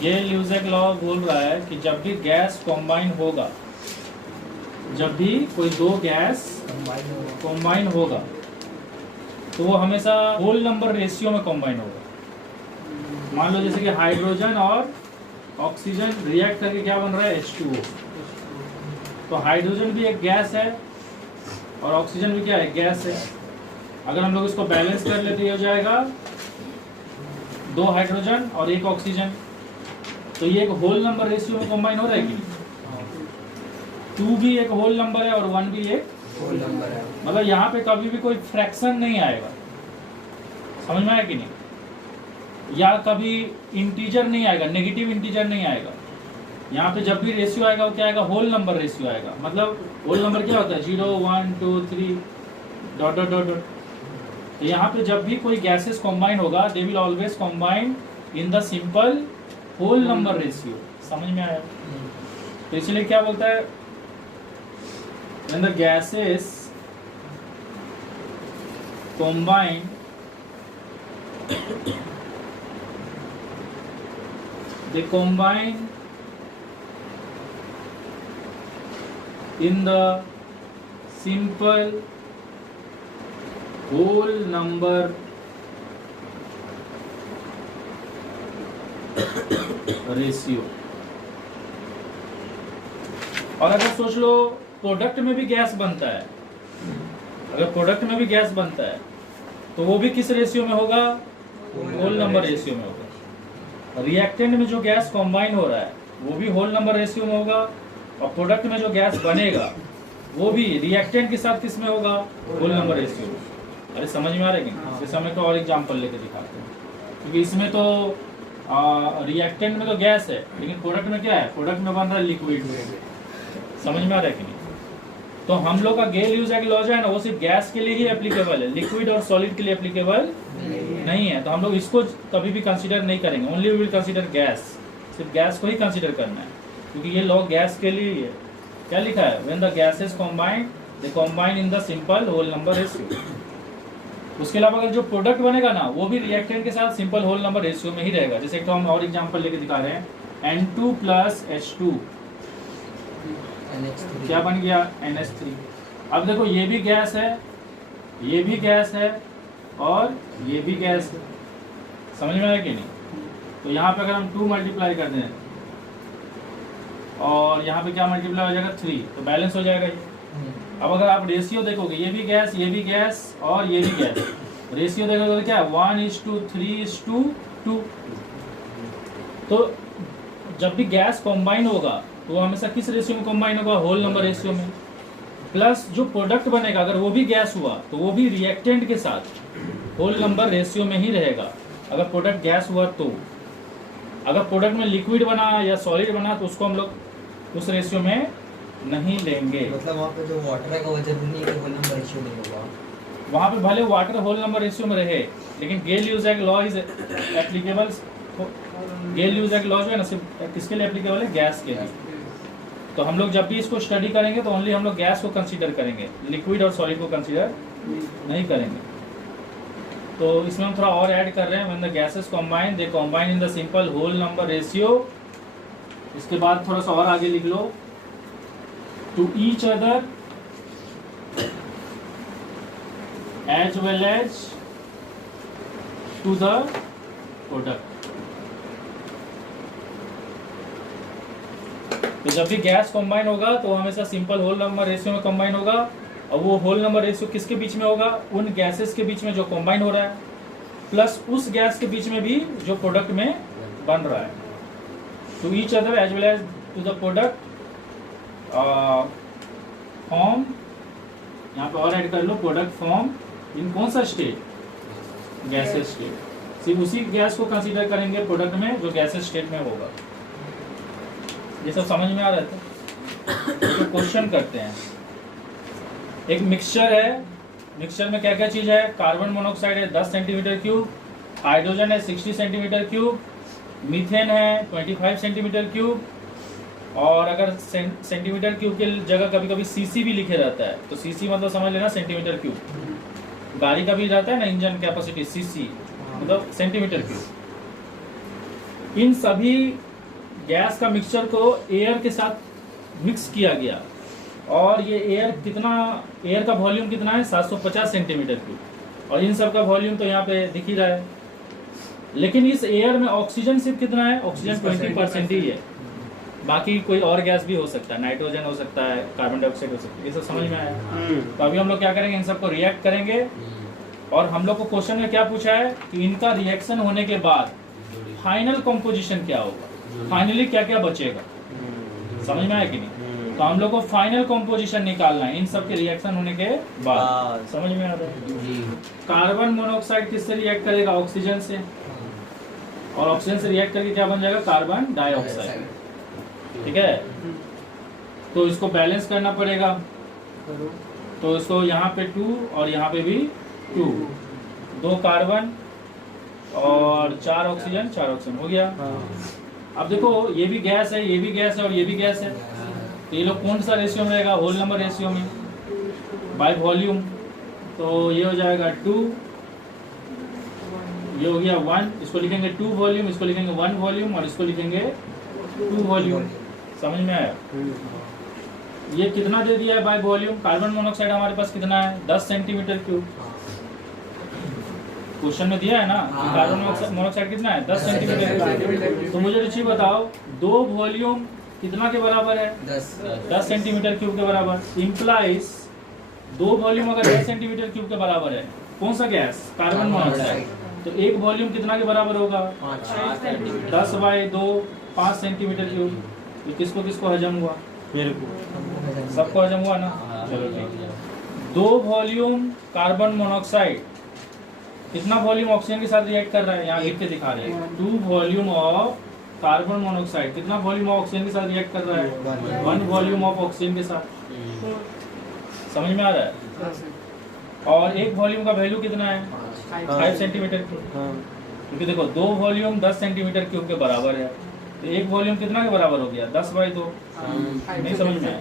ये ल्यूसेक लॉ बोल रहा है कि जब भी गैस कॉम्बाइन होगा, जब भी कोई दो गैस कॉम्बाइन होगा तो वो हमेशा होल नंबर रेशियो में कॉम्बाइन होगा। मान लो जैसे कि हाइड्रोजन और ऑक्सीजन रिएक्ट करके क्या बन रहा है, H2O। तो हाइड्रोजन भी एक गैस है और ऑक्सीजन भी क्या है, गैस है। अगर हम लोग इसको बैलेंस कर ले तो ये हो जाएगा 2 हाइड्रोजन और 1 ऑक्सीजन। तो ये एक होल नंबर रेशियो में कंबाइन हो रहा है कि 2 भी एक होल नंबर है और 1 भी एक होल नंबर है। मतलब यहाँ पे कभी भी कोई फ्रैक्शन नहीं आएगा, समझ में आया कि नहीं, या कभी इंटीजर नहीं आएगा, नेगेटिव इंटीजर नहीं आएगा। यहाँ पे जब भी रेशियो आएगा वो क्या आएगा, होल नंबर रेशियो आएगा। मतलब होल नंबर क्या होता है, 0 1 2 3 डॉट डॉट डॉट डॉट। तो यहाँ पे जब भी कोई गैसेस कॉम्बाइन होगा they will always combine in the simple whole number ratio. समझ में आया? तो इसलिए क्या बोलता है, when the gases combine they combine in the simple whole number ratio. और अगर सोच लो प्रोडक्ट में भी गैस बनता है, अगर प्रोडक्ट में भी गैस बनता है तो वो भी किस रेशियो में होगा, होल नंबर रेशियो में होगा। रिएक्टेंट में जो गैस कॉम्बाइन हो रहा है वो भी होल नंबर रेशियो में होगा, और प्रोडक्ट में जो गैस बनेगा वो भी रिएक्टेंट के साथ किस में होगा, होल नंबर रेशियो में। अरे समझ में आ रहा है कि जैसे हम एक और एग्जांपल लेके दिखाते हैं, क्योंकि इसमें तो रिएक्टेंट में तो गैस है लेकिन प्रोडक्ट में क्या है, प्रोडक्ट में बन रहा है लिक्विड। समझ में आ रहा है कि नहीं? तो हम लोग का गेल-ल्यूसेक लॉ जो है ना वो सिर्फ गैस के लिए ही एप्लीकेबल है, लिक्विड और सॉलिड के लिए एप्लीकेबल नहीं है। तो हम लोग इसको कभी भी कंसीडर नहीं करेंगे, only we will consider gas. सिर्फ गैस को ही कंसीडर करना है क्योंकि ये लॉ गैस के लिए ही है। क्या लिखा है, when the gases combine they combine in the simple whole number ratio. उसके अलावा अगर जो प्रोडक्ट बनेगा ना वो भी रिएक्टेंट के साथ सिंपल होल नंबर रेशियो में ही रहेगा। जैसे एक तो हम और एग्जांपल लेके दिखा रहे हैं, N2 + H2 क्या बन गया, NH3। अब देखो ये भी गैस है, ये भी गैस है और ये भी गैस है। समझ में आया कि नहीं? तो यहाँ पे अगर हम 2 मल्टीप्लाई कर दें और यहाँ पे क्या मल्टीप्लाई हो जाएगा, 3, तो बैलेंस हो जाएगा ये। अब अगर आप रेशियो देखोगे, ये भी गैस, ये भी गैस और ये भी गैस, रेशियो देखोगे तो क्या है, 1:3:2। तो जब भी गैस कॉम्बाइन होगा तो वो हमेशा किस रेशियो में कॉम्बाइन होगा, होल नंबर रेशियो में। प्लस जो प्रोडक्ट बनेगा अगर वो भी गैस हुआ तो वो भी रिएक्टेंट के साथ होल नंबर रेशियो में ही रहेगा अगर प्रोडक्ट गैस हुआ तो। अगर प्रोडक्ट में लिक्विड बना या सॉलिड बना तो उसको हम लोग उस रेशियो में नहीं लेंगे। मतलब वहाँ पे जो वाटर है वो जरूरी नहीं है कि होल नंबर रेशियो नहीं होगा। वहाँ पे भले वाटर होल नंबर रेशियो में रहे लेकिन गेल-ल्यूसेक लॉ इज एप्लीकेबल। गेल-ल्यूसेक लॉ जो है ना सिर्फ किसके लिए एप्लीकेबल है, गैस के लिए। तो हम लोग जब भी इसको स्टडी करेंगे तो ओनली हम लोग गैस को कंसीडर करेंगे, लिक्विड और सॉलिड को कंसीडर नहीं करेंगे। तो इसमें हम थोड़ा और ऐड कर रहे हैं, when the gases combine they combine in the simple whole number ratio. इसके बाद थोड़ा सा और आगे लिख लो, to each other as well as to the product. तो जब भी गैस कंबाइन होगा तो हमेशा सिंपल होल नंबर रेशियो में कंबाइन होगा, और वो होल नंबर रेशियो किसके बीच में होगा, उन गैसेस के बीच में जो कंबाइन हो रहा है प्लस उस गैस के बीच में भी जो प्रोडक्ट में बन रहा है। To each other as well as to the product form, यहाँ पे और ऐड कर लो, प्रोडक्ट फॉर्म इन कौन सा स्टेट, गैसेस स्टेट। सिर्फ उसी गैस को कंसीडर करेंगे प्रोडक्ट में जो गैसेस स्टेट में होगा। ये सब समझ में आ रहा था? तो क्वेश्चन करते हैं। एक मिक्सचर है, मिक्सचर में क्या क्या चीज़ है, कार्बन मोनोऑक्साइड है 10 सेंटीमीटर क्यूब, हाइड्रोजन है 60 सेंटीमीटर क्यूब, मीथेन है 25 सेंटीमीटर क्यूब, और अगर सेंटीमीटर क्यूब की जगह कभी कभी सीसी भी लिखे रहता है तो सीसी मतलब समझ लेना सेंटीमीटर क्यूब। गाड़ी का भी रहता है ना इंजन कैपेसिटी, सीसी मतलब सेंटीमीटर क्यूब। इन सभी गैस का मिक्सचर को एयर के साथ मिक्स किया गया और ये एयर का वॉल्यूम कितना है 750 सेंटीमीटर क्यूब और इन सब का वॉल्यूम तो यहाँ पे दिख ही रहा है। लेकिन इस एयर में ऑक्सीजन सिर्फ कितना है, ऑक्सीजन 20% ही है, बाकी कोई और गैस भी हो सकता है, नाइट्रोजन हो सकता है, कार्बन डाइऑक्साइड हो सकता है, ये सब समझ में आया। तो अभी हम लोग क्या करेंगे, इन सबको रिएक्ट करेंगे और हम लोग को क्वेश्चन में क्या पूछा है कि इनका रिएक्शन होने के बाद फाइनल कंपोजिशन क्या होगा, फाइनली क्या क्या बचेगा, समझ में आया कि नहीं। तो हम लोग को फाइनल कंपोजिशन निकालना है इन सब के रिएक्शन होने के बाद, समझ में आ रहा है। कार्बन मोनोऑक्साइड किससे रिएक्ट करेगा, ऑक्सीजन से, और ऑक्सीजन से रिएक्ट करके क्या बन जाएगा, कार्बन डाइऑक्साइड, ठीक है। तो इसको बैलेंस करना पड़ेगा, तो इसको यहाँ पे 2 और यहाँ पे भी 2, 2 कार्बन और 4 ऑक्सीजन, 4 ऑक्सीजन हो गया। अब देखो ये भी गैस है, ये भी गैस है और ये भी गैस है, तो ये लोग कौन सा रेशियो में रहेगा, होल नंबर रेशियो में बाय वॉल्यूम। तो ये हो जाएगा 2, ये हो गया 1, इसको लिखेंगे 2 वॉल्यूम, इसको लिखेंगे 1 वॉल्यूम और इसको लिखेंगे 2 वॉल्यूम, समझ में आया। ये कितना दे दिया है बाय वॉल्यूम, कार्बन मोनोऑक्साइड हमारे पास कितना है 10 सेंटीमीटर क्यूब, क्वेश्चन में दिया है ना कि कार्बन मोनोऑक्साइड कितना है 10 सेंटीमीटर। तो मुझे रुचि बताओ 2 वॉल्यूम कितना के बराबर है, 10 सेंटीमीटर क्यूब के बराबर, इंप्लाइज 2 वॉल्यूम अगर 10 सेंटीमीटर क्यूब के बराबर है, कौन सा गैस, कार्बन मोनोऑक्साइड, तो एक वॉल्यूम कितना के बराबर होगा 10/2, 5 सेंटीमीटर क्यूब। तो किसको किसको हजम हुआ, मेरे को, सबको हजम हुआ ना। चलो ठीक है, 2 वॉल्यूम कार्बन मोनोऑक्साइड कितना वॉल्यूम ऑक्सीजन के साथ रिएक्ट कर रहा है, यहाँ लिख के दिखा रहे हैं, 2 वॉल्यूम ऑफ कार्बन मोनोऑक्साइड कितना वॉल्यूम ऑफ ऑक्सीजन के साथ रिएक्ट कर रहा है, 1 वॉल्यूम ऑफ ऑक्सीजन के साथ, समझ में आ रहा है। और एक वॉल्यूम का वैल्यू कितना है 5 सेंटीमीटर क्यूब, क्योंकि देखो 2 वॉल्यूम 10 सेंटीमीटर क्यूब के बराबर है, तो एक वॉल्यूम कितना के बराबर हो गया 10/2, नहीं समझ में आया।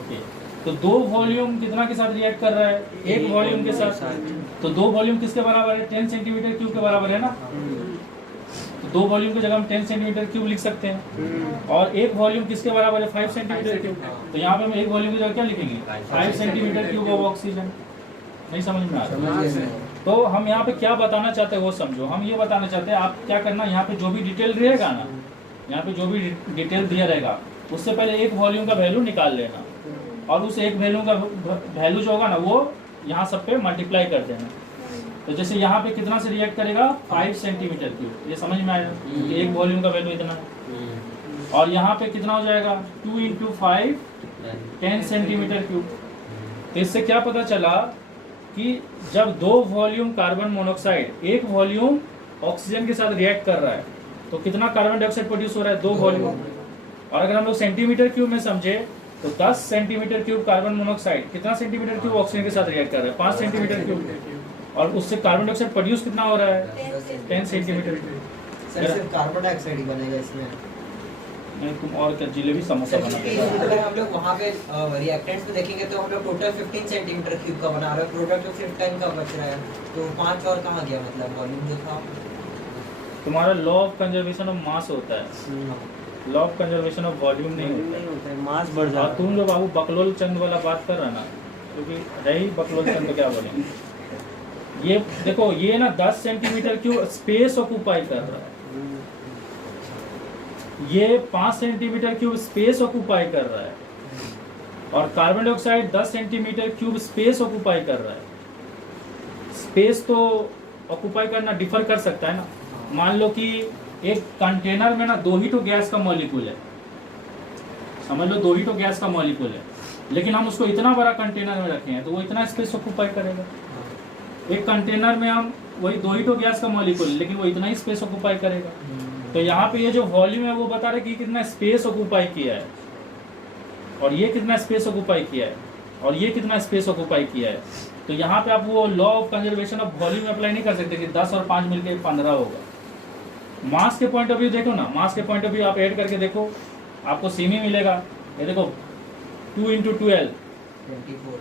ओके, तो 2 वॉल्यूम कितना के साथ रिएक्ट कर रहा है, एक वॉल्यूम के साथ, तो 2 वॉल्यूम किसके बराबर है 10 सेंटीमीटर क्यूब के बराबर है ना। तो 2 वॉल्यूम की जगह हम 10 सेंटीमीटर क्यूब लिख सकते हैं, और एक वॉल्यूम किसके बराबर है 5 सेंटीमीटर क्यूब, तो यहाँ पे हम एक वॉल्यूम की जगह क्या लिखेंगे 5 सेंटीमीटर क्यूब ऑफ ऑक्सीजन, नहीं समझ में आ रहा। तो हम यहाँ पे क्या बताना चाहते हैं वो समझो, हम ये बताना चाहते हैं आप क्या करना, यहाँ पे जो भी डिटेल रहेगा ना, यहाँ पे जो भी डिटेल दिया रहेगा उससे पहले एक वॉल्यूम का वैल्यू निकाल लेना, और उस एक वैल्यू का वैल्यू जो होगा ना वो यहाँ सब पे मल्टीप्लाई कर देना। तो जैसे यहाँ पे कितना से रिएक्ट करेगा 5 सेंटीमीटर क्यूब, ये समझ में आया कि एक वॉल्यूम का वैल्यू इतना है, और यहाँ पे कितना हो जाएगा 2 × 5 10 सेंटीमीटर क्यूब। तो इससे क्या पता चला कि जब 2 वॉल्यूम कार्बन मोनोऑक्साइड एक वॉल्यूम ऑक्सीजन के साथ रिएक्ट कर रहा है तो कितना कार्बन डाइऑक्साइड प्रोड्यूस हो रहा है 2 वॉल्यूम। और अगर हम लोग सेंटीमीटर क्यूब में समझे तो 10 सेंटीमीटर क्यूब कार्बन मोनोऑक्साइड कितना सेंटीमीटर क्यूब ऑक्सीजन के साथ रिएक्ट कर रहा है 5 सेंटीमीटर क्यूब, और उससे कार्बन डाइऑक्साइड प्रोड्यूस कितना हो रहा है 10 सेंटीमीटर क्यूब। सर सिर्फ कार्बन डाइऑक्साइड ही बनेगा इसमें, नहीं तुम और क्या जिलेबी समोसा बना देगा। अगर हम लोग वहाँ पे रिएक्टेंट्स में देखेंगे तो हम लोग टोटल 15 सेंटीमीटर क्यूब का बना रहे हैं, प्रोडक्ट जो सिर्फ 10 का बच रहा है, तो 5 और कहाँ गया, मतलब वॉल्यूम जो था। तुम्हारा law of conservation of mass होता है, law of conservation of volume नहीं होता है, मास बढ़ जाता है। तुम जो बाबू बकलोल चंद वाला बात कर रहा ना, क्योंकि है ही बकलोल चंद तो क्या बोलेंगे, ये देखो ये ना 10 सेंटीमीटर क्यूब स्पेस ऑक्यूपाई कर रहा है, ये 5 सेंटीमीटर क्यूब स्पेस ऑक्यूपाई कर रहा है, और carbon dioxide 10 centimetre cube space occupy कर रहा है। स्पेस तो ऑक्यूपाई करना डिफर कर सकता है ना, मान लो कि एक कंटेनर में ना 2 ही तो गैस का मॉलिक्यूल है, समझ लो 2 ही तो गैस का मॉलिक्यूल है, लेकिन हम उसको इतना बड़ा कंटेनर में रखे हैं तो वो इतना स्पेस ऑक्यूपाई करेगा। एक कंटेनर में हम वही 2 ही तो गैस का मॉलिक्यूल, लेकिन वो इतना ही स्पेस ऑक्यूपाई करेगा। तो यहाँ पे ये जो वॉल्यूम है वो बता रहे कि कितना स्पेस ऑक्यूपाई किया है, और ये कितना स्पेस ऑक्यूपाई किया है, और ये कितना स्पेस ऑक्यूपाई किया है। तो यहाँ पे आप वो law of conservation of volume apply नहीं कर सकते कि 10 और 5 मिलके 15 होगा। मास के पॉइंट ऑफ व्यू देखो ना, मास के पॉइंट ऑफ व्यू आप ऐड करके देखो, आपको सेम ही मिलेगा। ये देखो 2 × 12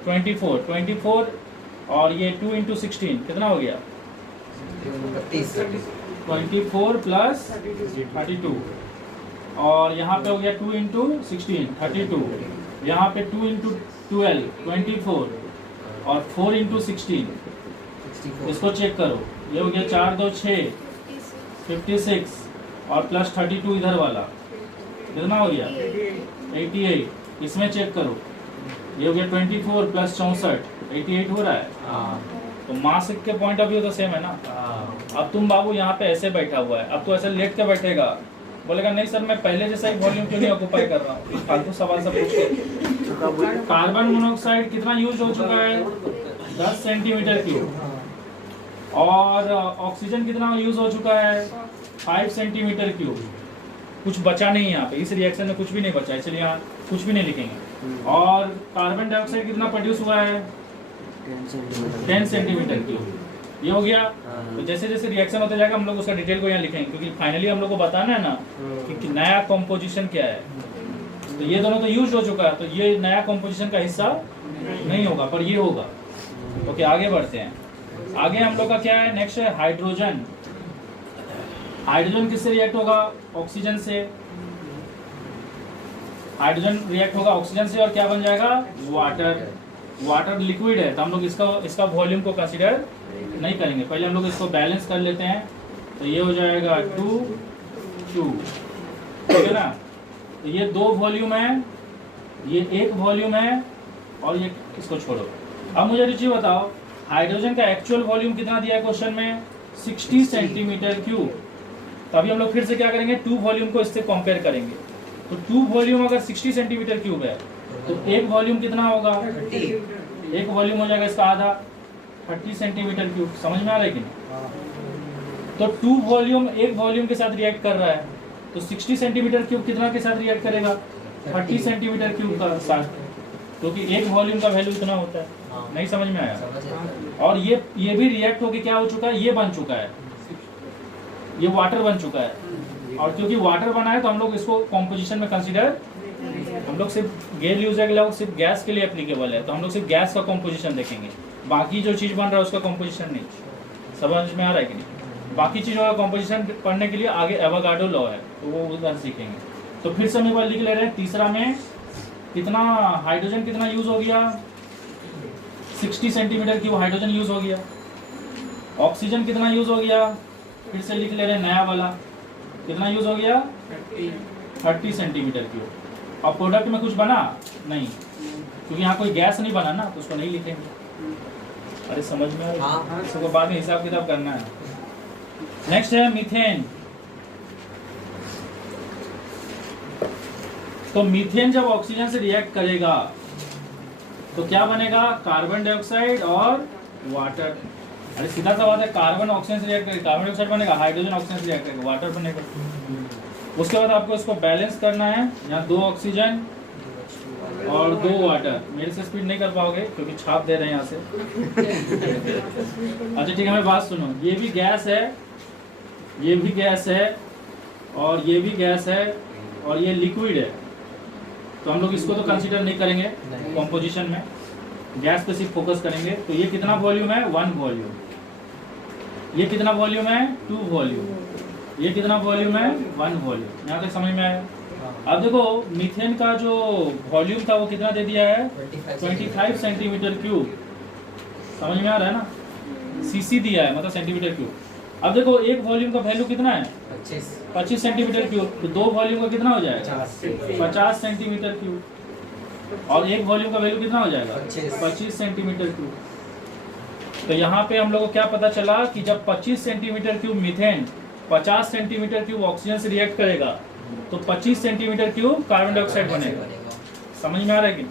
24, और ये 2 × 16 कितना हो गया 24 प्लस 32, और यहाँ पे हो गया 2 इंटू 16 32, यहाँ पे 2 इंटू 12 24, और 4 इंटू 16, इसको चेक करो, ये हो गया 4 2 6 56, और प्लस 32 इधर वाला कितना हो गया 88, इसमें चेक करो, ये हो गया 24 प्लस 64 88 हो रहा है। तो मास के पॉइंट ऑफ व्यू तो सेम है ना। अब तुम बाबू यहाँ पे ऐसे बैठा हुआ है, अब तो ऐसे लेट के बैठेगा, बोलेगा नहीं सर मैं पहले जैसा ही वॉल्यूम क्यों नहीं ऑक्यूपाई कर रहा हूँ, फालतू सवाल सब पूछ के। कार्बन मोनोऑक्साइड कितना यूज हो चुका है 10 सेंटीमीटर क्यूब, और ऑक्सीजन कितना यूज हो चुका है 5 सेंटीमीटर क्यूब। कुछ बचा नहीं यहाँ पे, इस रिएक्शन में कुछ भी नहीं बचा, इसलिए यहाँ कुछ भी नहीं लिखेंगे। और कार्बन डाइऑक्साइड कितना प्रोड्यूस हुआ है 10 सेंटीमीटर क्यूब, ये हो गया। तो जैसे जैसे रिएक्शन होते जाएगा हम लोग उसका डिटेल को यहाँ लिखेंगे, क्योंकि फाइनली हम लोग को बताना है ना कि नया कॉम्पोजिशन क्या है। तो ये दोनों तो यूज हो चुका है, तो ये नया कॉम्पोजिशन का हिस्सा नहीं होगा, पर ये होगा। ओके आगे बढ़ते हैं। आगे हम लोग का क्या है, नेक्स्ट है हाइड्रोजन। हाइड्रोजन किससे रिएक्ट होगा, ऑक्सीजन से। हाइड्रोजन रिएक्ट होगा ऑक्सीजन से, और क्या बन जाएगा वाटर। वाटर लिक्विड है, तो हम लोग इसका वॉल्यूम को कंसीडर नहीं करेंगे, पहले हम लोग इसको बैलेंस कर लेते हैं। तो ये हो जाएगा 2 2, ठीक है ना। तो ये 2 वॉल्यूम है, ये 1 वॉल्यूम है, और ये इसको छोड़ो। अब मुझे रुचि बताओ, हाइड्रोजन का एक्चुअल वॉल्यूम कितना दिया है क्वेश्चन में 60 सेंटीमीटर क्यूब। तो अभी हम लोग फिर से क्या करेंगे, 2 वॉल्यूम को इससे कंपेयर करेंगे। तो 2 वॉल्यूम अगर 60 सेंटीमीटर क्यूब है तो 1 वॉल्यूम कितना होगा 1 वॉल्यूम हो जाएगा इसका आधा 30 सेंटीमीटर क्यूब। समझ में आ रहा है कि नहीं। तो 2 वॉल्यूम 1 वॉल्यूम के साथ रिएक्ट कर रहा है, तो 60 सेंटीमीटर क्यूब कितना के साथ रिएक्ट करेगा 30 सेंटीमीटर क्यूब का साथ, क्योंकि 1 वॉल्यूम का वैल्यू इतना होता है। नहीं समझ में आया। और ये भी रिएक्ट होके क्या हो चुका है, ये बन चुका है, ये वाटर बन चुका है। और क्योंकि वाटर बना है तो हम लोग इसको कॉम्पोजिशन में कंसीडर, हम लोग सिर्फ गेल यूजर के लोग सिर्फ गैस के लिए एप्लीकेबल है, तो हम लोग सिर्फ गैस का कॉम्पोजिशन देखेंगे, बाकी जो चीज़ बन रहा है उसका कॉम्पोजिशन नहीं। समझ में आ रहा है कि नहीं। बाकी चीज़ों का कॉम्पोजिशन पढ़ने के लिए आगे एवोगाड्रो लॉ है, तो वो उधर सीखेंगे। तो फिर से हम एक बार लिख ले रहे हैं, तीसरा में कितना हाइड्रोजन कितना यूज हो गया 60 सेंटीमीटर क्यूब हाइड्रोजन यूज हो गया। ऑक्सीजन कितना यूज हो गया, फिर से लिख ले रहे हैं नया वाला, कितना यूज हो गया 30 सेंटीमीटर क्यूब। और प्रोडक्ट में कुछ बना नहीं, क्योंकि यहाँ कोई गैस नहीं बना ना, तो उसको नहीं लिखेंगे। अरे समझ में आ रहा है, इसको बाद में हिसाब किताब करना है। नेक्स्ट है मीथेन। तो मीथेन जब ऑक्सीजन से रिएक्ट करेगा तो क्या बनेगा, कार्बन डाइऑक्साइड और वाटर। अरे सीधा सा बात है, कार्बन ऑक्सीजन से रिएक्ट करेगा, कार्बन डाइऑक्साइड बनेगा, हाइड्रोजन ऑक्सीजन से रिएक्ट करेगा, वाटर बनेगा। उसके बाद आपको इसको बैलेंस करना है, यहाँ 2 ऑक्सीजन और 2 वाटर। मेरे से स्पीड नहीं कर पाओगे क्योंकि छाप दे रहे हैं यहाँ से। अच्छा ठीक है, मेरी बात सुनो, ये भी गैस है, ये भी गैस है, और ये भी गैस है, और ये लिक्विड है। तो हम लोग इसको तो कंसीडर नहीं करेंगे कॉम्पोजिशन में, गैस पे सिर्फ फोकस करेंगे। तो ये कितना वॉल्यूम है 1 वॉल्यूम, ये कितना वॉल्यूम है 2 वॉल्यूम, ये कितना वॉल्यूम है 1 वॉल्यूम। यहाँ तक समझ में आया। अब देखो मीथेन का जो वॉल्यूम था वो कितना दे दिया है 25 सेंटीमीटर क्यूब। समझ में आ रहा है ना, सीसी दिया है मतलब सेंटीमीटर क्यूब। अब देखो 1 वॉल्यूम का वैल्यू कितना है 25 सेंटीमीटर क्यूब, तो 2 वॉल्यूम का कितना हो जाएगा 50 सेंटीमीटर क्यूब, और 1 वॉल्यूम का वैल्यू कितना हो जाएगा 25 सेंटीमीटर क्यूब। तो यहाँ पे हम लोग को क्या पता चला कि जब 25 centimetre cube methane 50 centimetre cube oxygen से रिएक्ट करेगा तो 25 सेंटीमीटर क्यूब कार्बन डाइऑक्साइड बनेगा। समझ में आ रहा है कि,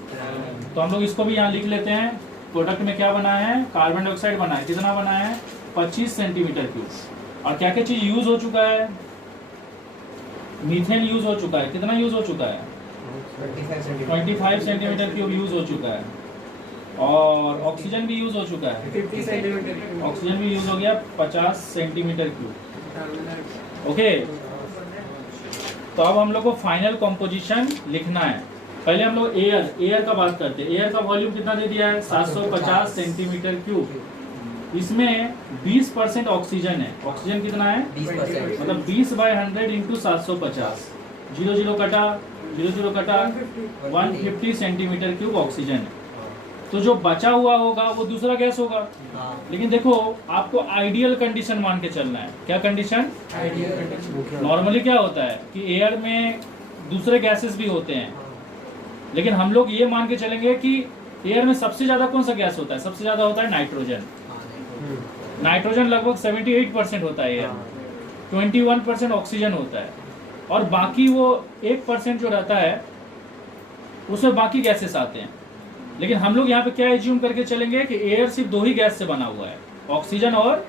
तो हम लोग इसको भी यहाँ लिख लेते हैं। प्रोडक्ट में क्या बना है, कार्बन डाइऑक्साइड बना है, कितना बना है 25 सेंटीमीटर क्यूब। और क्या क्या चीज यूज हो चुका है, मीथेन यूज हो चुका है, कितना यूज हो चुका है 25 सेंटीमीटर क्यूब यूज हो चुका है, और ऑक्सीजन भी यूज हो चुका है 50 सेंटीमीटर। ऑक्सीजन भी यूज हो गया 50 सेंटीमीटर क्यूब। ओके, तो अब हम लोग को फाइनल कॉम्पोजिशन लिखना है। पहले हम लोग एयर का बात करते हैं। एयर का वॉल्यूम कितना दे दिया है 750 सेंटीमीटर क्यूब। इसमें 20% ऑक्सीजन है। ऑक्सीजन कितना है? 20%। मतलब 20/100 इंटू 750, 0 कटा 0 कटा 150 सेंटीमीटर क्यूब ऑक्सीजन है। तो जो बचा हुआ होगा वो दूसरा गैस होगा। हाँ। लेकिन देखो आपको आइडियल कंडीशन मान के चलना है। क्या कंडीशन? नॉर्मली क्या होता है कि एयर में दूसरे गैसेस भी होते हैं, लेकिन हम लोग ये मान के चलेंगे कि एयर में सबसे ज्यादा कौन सा गैस होता है? सबसे ज्यादा होता है नाइट्रोजन। नाइट्रोजन लगभग 78% होता है एयर में, 21% ऑक्सीजन होता है, और बाकी वो 1% जो रहता है उसमें बाकी गैसेस आते हैं। लेकिन हम लोग यहाँ पे क्या एज्यूम करके चलेंगे कि एयर सिर्फ 2 ही गैस से बना हुआ है, ऑक्सीजन और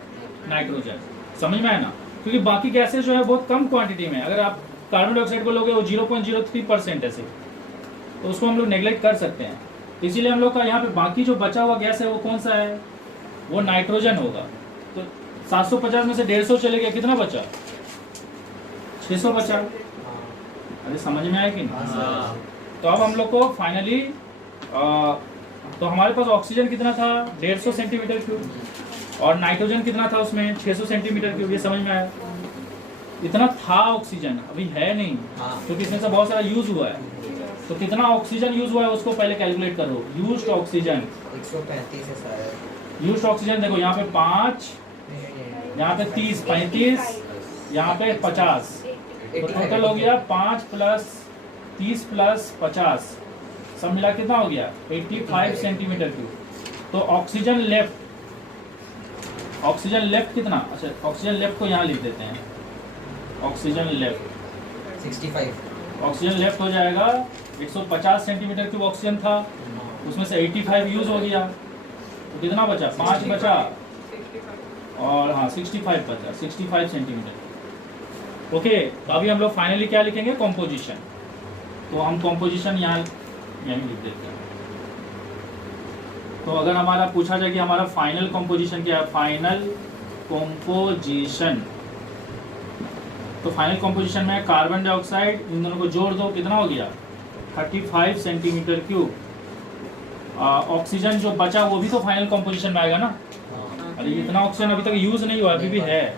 नाइट्रोजन। समझ में आया ना? क्योंकि बाकी गैसेस जो है बहुत कम क्वांटिटी में, अगर आप कार्बन डाइऑक्साइड को लोगे वो 0.03% है सिर्फ, तो उसको हम लोग नेग्लेक्ट कर सकते हैं। इसीलिए हम लोग का यहाँ पे बाकी जो बचा हुआ गैस है वो कौन सा है? वो नाइट्रोजन होगा। तो 750 में से 150 चले गया, कितना बचा? 600 बचा। अरे समझ में आया कि नहीं? तो अब हम लोग को फाइनली तो हमारे पास ऑक्सीजन कितना था? 150 सेंटीमीटर क्यूब, और नाइट्रोजन कितना था उसमें? 600 सेंटीमीटर क्यूब। ये समझ में आया? इतना था ऑक्सीजन, अभी है नहीं क्योंकि इसमें से बहुत सारा यूज हुआ है। तो कितना ऑक्सीजन यूज हुआ है उसको पहले कैलकुलेट करो। यूज्ड ऑक्सीजन 135 है शायद। यूज्ड ऑक्सीजन देखो यहाँ पे 5, यहाँ पे 30, 35, यहाँ पे 50, तो टोटल हो गया 5 + 30 + 50, सब मिला कितना हो गया? 85 सेंटीमीटर क्यूब। तो ऑक्सीजन लेफ्ट कितना? अच्छा, ऑक्सीजन लेफ्ट को यहाँ लिख देते हैं। Oxygen left 65। ऑक्सीजन लेफ्ट हो जाएगा 150 सेंटीमीटर क्यूब ऑक्सीजन था, उसमें से 85 यूज हो गया, तो कितना बचा? 5 बचा, और हाँ 65 बचा, 65 सेंटीमीटर। ओके, तो अभी हम लोग फाइनली क्या लिखेंगे? कॉम्पोजिशन। तो हम कॉम्पोजिशन यहाँ यहीं लिख देते हैं। तो अगर हमारा पूछा जाए कि हमारा फाइनल कॉम्पोजिशन क्या है, फाइनल कॉम्पोजिशन, तो फाइनल कॉम्पोजिशन में कार्बन डाइऑक्साइड, इन दोनों को जोड़ दो, कितना हो गया? 35 सेंटीमीटर क्यूब। ऑक्सीजन जो बचा वो भी तो फाइनल कॉम्पोजिशन में आएगा ना। अरे इतना ऑक्सीजन अभी तक यूज नहीं हुआ, अभी भी है,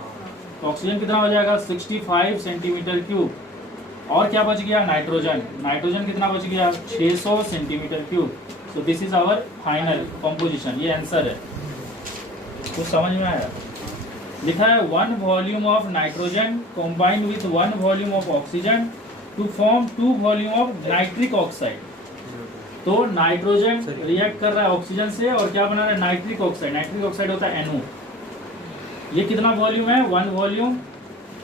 तो ऑक्सीजन कितना हो जाएगा? 65 सेंटीमीटर क्यूब। और क्या बच गया? नाइट्रोजन। नाइट्रोजन कितना बच गया? 600 centimetre cube. So this is our final composition. ये आंसर है। कुछ समझ में आया? लिखा है 1 volume of nitrogen combined with 1 volume of oxygen to form 2 volume of nitric oxide. तो नाइट्रोजन रिएक्ट कर रहा है ऑक्सीजन से और क्या बना रहा है? Nitric oxide. नाइट्रिक ऑक्साइड होता है NO। ये कितना वॉल्यूम है? 1 वॉल्यूम।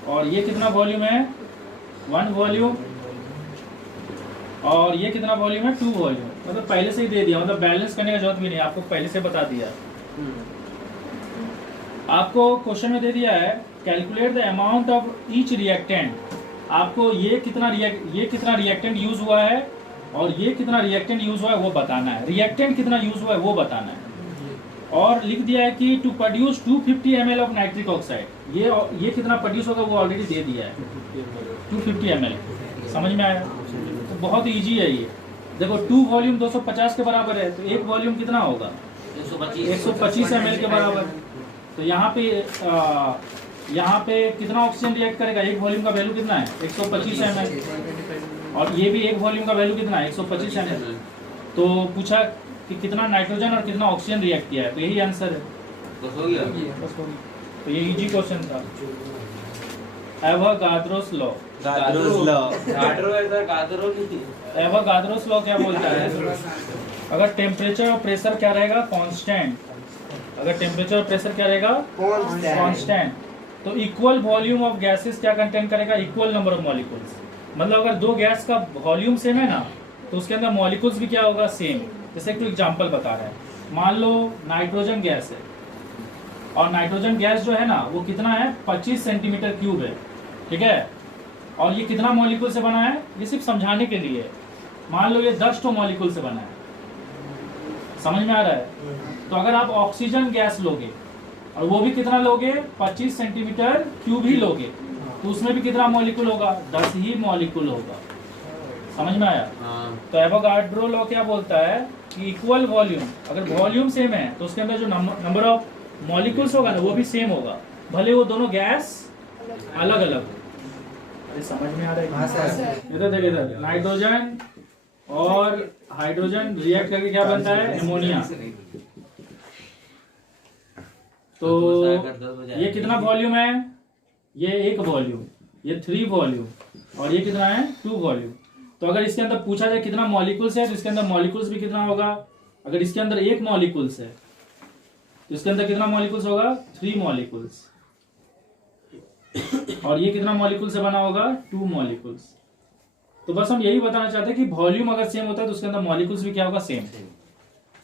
और ये कितना वॉल्यूम है? 1 वॉल्यूम। और ये कितना वॉल्यूम है? 2 वॉल्यूम। मतलब पहले से ही दे दिया, मतलब बैलेंस करने का जरूरत भी नहीं, आपको पहले से बता दिया। आपको क्वेश्चन में दे दिया है calculate the amount of each reactant. आपको ये कितना रिएक्टेंट यूज हुआ है और ये कितना रिएक्टेंट यूज हुआ है वो बताना है। रिएक्टेंट कितना यूज हुआ है वो बताना है। और लिख दिया है कि to produce 250 ml of nitric oxide. ये कितना प्रोड्यूस होगा वो ऑलरेडी दे दिया है, 250 ml। समझ में आया? तो बहुत इजी है ये। देखो 2 वॉल्यूम 250 के बराबर है, तो 1 वॉल्यूम कितना होगा? 125 ml के बराबर। तो यहाँ पे कितना ऑक्सीजन रिएक्ट करेगा? 1 वॉल्यूम का वैल्यू कितना है? 125 ml। और ये भी 1 वॉल्यूम का वैल्यू कितना है? 125 ml। तो पूछा कि कितना नाइट्रोजन और कितना ऑक्सीजन रिएक्ट किया है, तो यही आंसर है। बस हो गया। तो ये इजी क्वेश्चन था। Avogadro's law. एवोगाड्रोस लॉ क्या बोलता है? अगर टेम्परेचर और प्रेशर क्या रहेगा? कांस्टेंट। अगर टेम्परेचर और प्रेशर क्या रहेगा? कांस्टेंट। तो इक्वल वॉल्यूम ऑफ गैसेस क्या कंटेन करेगा? Equal number of molecules. मतलब अगर 2 गैस का वॉल्यूम सेम है ना, तो उसके अंदर मॉलिक्यूल्स भी क्या होगा? सेम। जैसे एक एग्जांपल बता रहे हैं, मान लो नाइट्रोजन गैस है, और नाइट्रोजन गैस जो है ना वो कितना है? 25 सेंटीमीटर क्यूब है, ठीक है। और ये कितना मॉलिक्यूल से बना है? ये सिर्फ समझाने के लिए। मान लो ये 10 तो मॉलिक्यूल से बना है। समझ में आ रहा है? तो अगर आप ऑक्सीजन गैस लोगे और वो भी कितना लोगे? 25 सेंटीमीटर क्यूब ही लोगे, तो उसमें भी कितना मॉलिक्यूल होगा? 10 ही मॉलिक्यूल होगा। समझ में आया? तो एवोगाड्रो लॉ क्या बोलता है कि इक्वल वॉल्यूम, अगर वॉल्यूम सेम है तो उसके अंदर जो नंबर ऑफ मॉलिक्यूल्स होगा ना वो भी सेम होगा, भले वो दोनों गैस अलग अलग हो। अरे समझ में आ रहा है? हाँ सर। इधर देखिए, इधर नाइट्रोजन और हाइड्रोजन रिएक्ट करके क्या बनता है? एमोनिया। तो ये कितना वॉल्यूम है? ये 1 वॉल्यूम, ये 3 वॉल्यूम, और ये कितना है? 2 वॉल्यूम। तो अगर इसके अंदर पूछा जाए कितना मॉलिक्यूल्स है, तो इसके अंदर मॉलिक्यूल्स भी कितना होगा? अगर इसके अंदर 1 मॉलिक्यूल्स है तो इसके अंदर कितना मॉलिक्यूल्स होगा? 3 मॉलिक्यूल्स। और ये कितना मॉलिक्यूल से बना होगा? 2 मॉलिक्यूल्स। तो बस हम यही बताना चाहते हैं कि वॉल्यूम अगर सेम होता है तो उसके अंदर मॉलिक्यूल्स भी क्या होगा? सेम।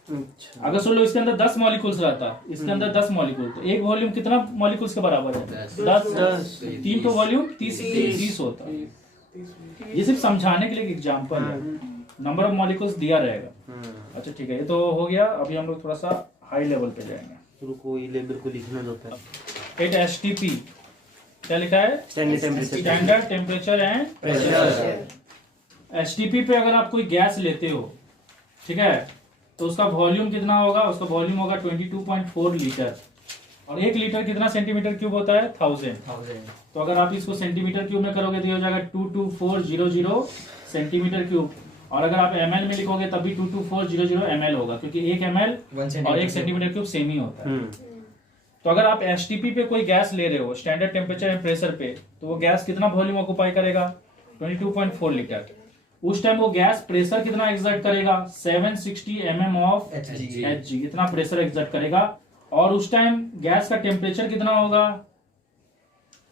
अच्छा, अगर सोच लो इसके अंदर 10 मॉलिक्यूल्स रहता, इसके अंदर 10 मॉलिक्यूल, तो एक वॉल्यूम कितना मॉलिक्यूल्स के बराबर है? 10। 3 तो वॉल्यूम 30 होता है। ये सिर्फ समझाने के लिए एग्जांपल है, नंबर ऑफ मॉलिक्यूल्स दिया रहेगा। अच्छा ठीक है, ये तो हो गया। अभी हम लोग थोड़ा सा हाई लेवल पे जाएंगे। रुको, ये लेवल को लिखना होता है। इट एसटीपी क्या लिखा है? Standard temperature and pressure. STP पे अगर आप कोई गैस लेते हो, ठीक है, तो उसका वॉल्यूम कितना होगा? उसका वॉल्यूम होगा 22.4 लीटर। और 1 लीटर कितना सेंटीमीटर क्यूब होता है? 1000। तो अगर आप इसको सेंटीमीटर क्यूब में करोगे तो ये हो जाएगा 22400 सेंटीमीटर क्यूब। और अगर आप ml में लिखोगे तब भी 22400 ml होगा, क्योंकि 1 ml और 1 सेंटीमीटर क्यूब सेम ही होता है। तो अगर आप एसटीपी पे कोई गैस ले रहे हो स्टैंडर्ड टेम्परेचर एंड प्रेशर पे, तो वो गैस कितना वॉल्यूम ऑक्यूपाई करेगा? 22.4 लीटर। उस टाइम वो गैस प्रेशर कितना एग्जर्ट करेगा? 760 mm ऑफ Hg, इतना प्रेशर एग्जर्ट करेगा। और उस टाइम गैस का टेम्परेचर कितना होगा?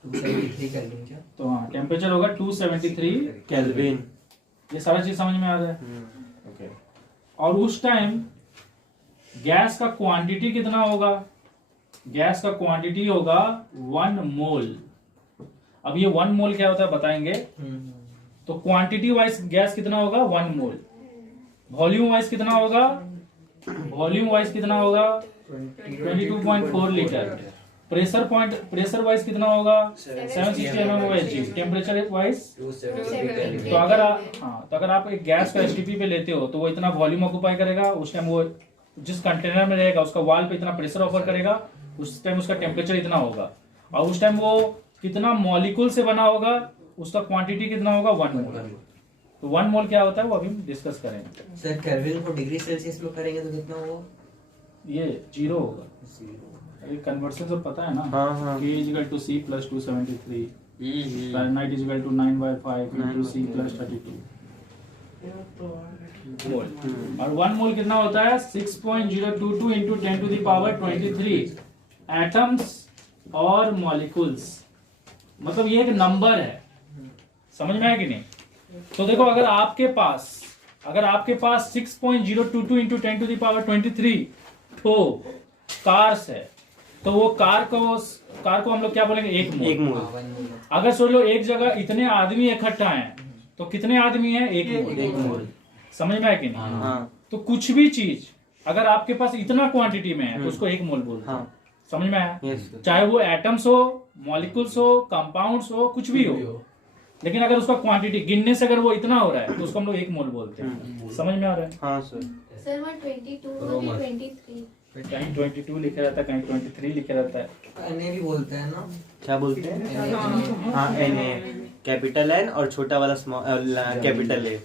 273 केल्विन क्या? तो हाँ, टेम्परेचर होगा 273 केल्विन। ये सारा चीज समझ में आ रहा है? ओके। और उस टाइम गैस का क्वांटिटी कितना होगा? गैस का क्वांटिटी होगा 1 मोल। अब ये 1 मोल क्या होता है बताएंगे। तो क्वांटिटी वाइज गैस कितना होगा? 1 मोल। वॉल्यूम वाइज कितना होगा? वॉल्यूम वाइज कितना होगा? 22.4 लीटर। प्रेशर वाइज कितना होगा? 760 mm of Hg। Temperature wise तो अगर आप एक गैस का एसटीपी पे लेते हो तो वो इतना वॉल्यूम ऑक्यूपाई करेगा। उस टाइम वो जिस कंटेनर में रहेगा उसका वॉल पे इतना प्रेशर ऑफर करेगा, उस टाइम उसका टेम्परेचर इतना होगा। और उस टाइम वो कितना मॉलिक्यूल से बना होगा, उसका क्वांटिटी कितना होगा? 1 मोल। तो 1 मोल क्या होता है वो अभी हम डिस्कस करेंगे। सर केल्विन को डिग्री सेल्सियस में करेंगे तो कितना होगा? ये 0 होगा। अरे कन्वर्शन सब पता है ना? हाँ। K = C + 273, Fahrenheit = 9/5 × C + 32 मोल। और 1 मोल कितना होता है? 6.022 × 10⁻23 एटम्स और मॉलिक्यूल्स। मतलब ये एक नंबर है, समझ में आया कि नहीं? तो देखो, अगर आपके पास 6.022 × 10⁻23 तो कार्स है, तो वो कार को हम लोग क्या बोलेंगे? 1 मोल। 1 मोल। हाँ, अगर सोच लो एक जगह इतने आदमी इकट्ठा हैं तो कितने आदमी हैं? 1 मोल। समझ में आया कि नहीं? हाँ। तो कुछ भी चीज अगर आपके पास इतना क्वांटिटी में है तो उसको 1 मोल बोलते हैं। हाँ। समझ में आया? Yes, sir. चाहे वो एटम्स हो, मॉलिक्यूल्स हो, कंपाउंड्स हो, कुछ भी हो, लेकिन अगर उसका क्वांटिटी गिनने से अगर वो इतना हो रहा है तो उसको हम लोग 1 मोल बोलते हैं। समझ में आ रहा है? हाँ सर। सर वहाँ 22 और 23 कहीं 22 लिखा रहता है, कहीं 23 लिखा रहता है। एनए भी बोलते हैं ना? क्या बोलते हैं? हाँ, NA, कैपिटल N और छोटा वाला स्मॉल कैपिटल A।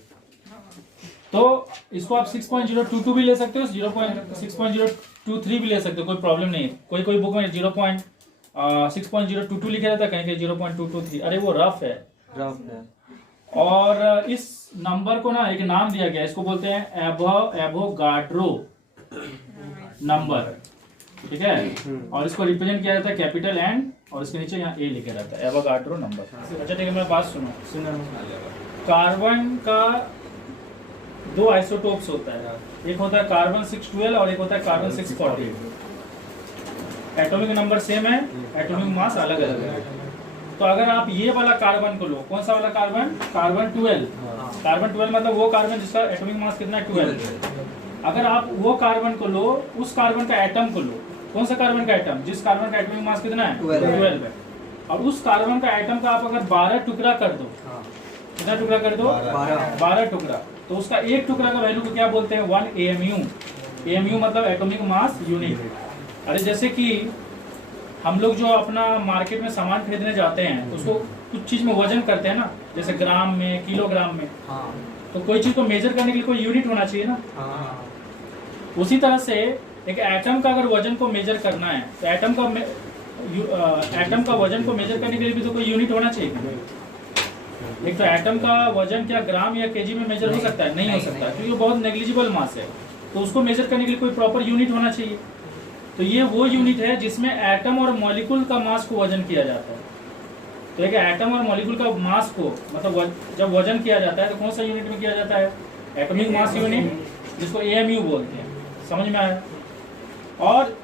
तो इसको आप 6.022 भी ले सकते हो, 6.023 भी ले सकते हो, कोई प्रॉब्लम नहीं है। कोई बुक में 6.022 लिखा रहता है, कहीं कहीं 0.223। अरे वो रफ है। और इस नंबर को ना एक नाम दिया गया, इसको बोलते हैं एवोगाड्रो नंबर, ठीक है। और इसको रिप्रेजेंट किया जाता है कैपिटल N और इसके नीचे यहाँ A लिखा रहता है, एवोगाड्रो नंबर। अच्छा ठीक है, मेरी बात सुनो। कार्बन का 2 आइसोटोप्स होता है, एक होता है कार्बन 612 और एक होता है कार्बन 640। एटॉमिक नंबर सेम है, एटॉमिक मास अलग अलग है। तो अगर आप ये वाला कार्बन को लो, कौन सा वाला कार्बन? कार्बन 12। कार्बन 12 मतलब वो कार्बन जिसका एटॉमिक मास कितना है? 12। अगर आप वो कार्बन को लो, उस कार्बन का एटम को लो, कौन सा कार्बन का एटम? जिस कार्बन का एटॉमिक मास कितना है? 12 है। और उस कार्बन का एटम का आप अगर 12 टुकड़ा कर दो, कितना टुकड़ा कर दो? 12 टुकड़ा। तो उसका एक टुकड़ा का वैल्यू को क्या बोलते हैं? 1 AMU। AMU मतलब एटॉमिक मास यूनिट। अरे जैसे कि हम लोग जो अपना मार्केट में सामान खरीदने जाते हैं तो उसको कुछ चीज में वजन करते हैं ना, जैसे ग्राम में, किलोग्राम में। हाँ तो कोई चीज को मेजर करने के लिए कोई यूनिट होना चाहिए ना। हाँ उसी तरह से एक एटम का अगर वजन को मेजर करना है तो एटम का वजन को मेजर करने के लिए भी तो कोई यूनिट होना चाहिए। एक तो एटम का वजन क्या ग्राम या केजी में मेजर हो सकता है? नहीं हो सकता, क्योंकि वो बहुत नेग्लिजिबल मास है। तो उसको मेजर करने के लिए कोई प्रॉपर यूनिट होना चाहिए। तो ये वो यूनिट है जिसमें एटम और मॉलिक्यूल का मास को वजन किया जाता है। तो एक एटम और मॉलिक्यूल का मास को मतलब जब वजन किया जाता है तो कौन सा यूनिट में किया जाता है? एटॉमिक मास यूनिट, जिसको AMU बोलते हैं। समझ में आया? और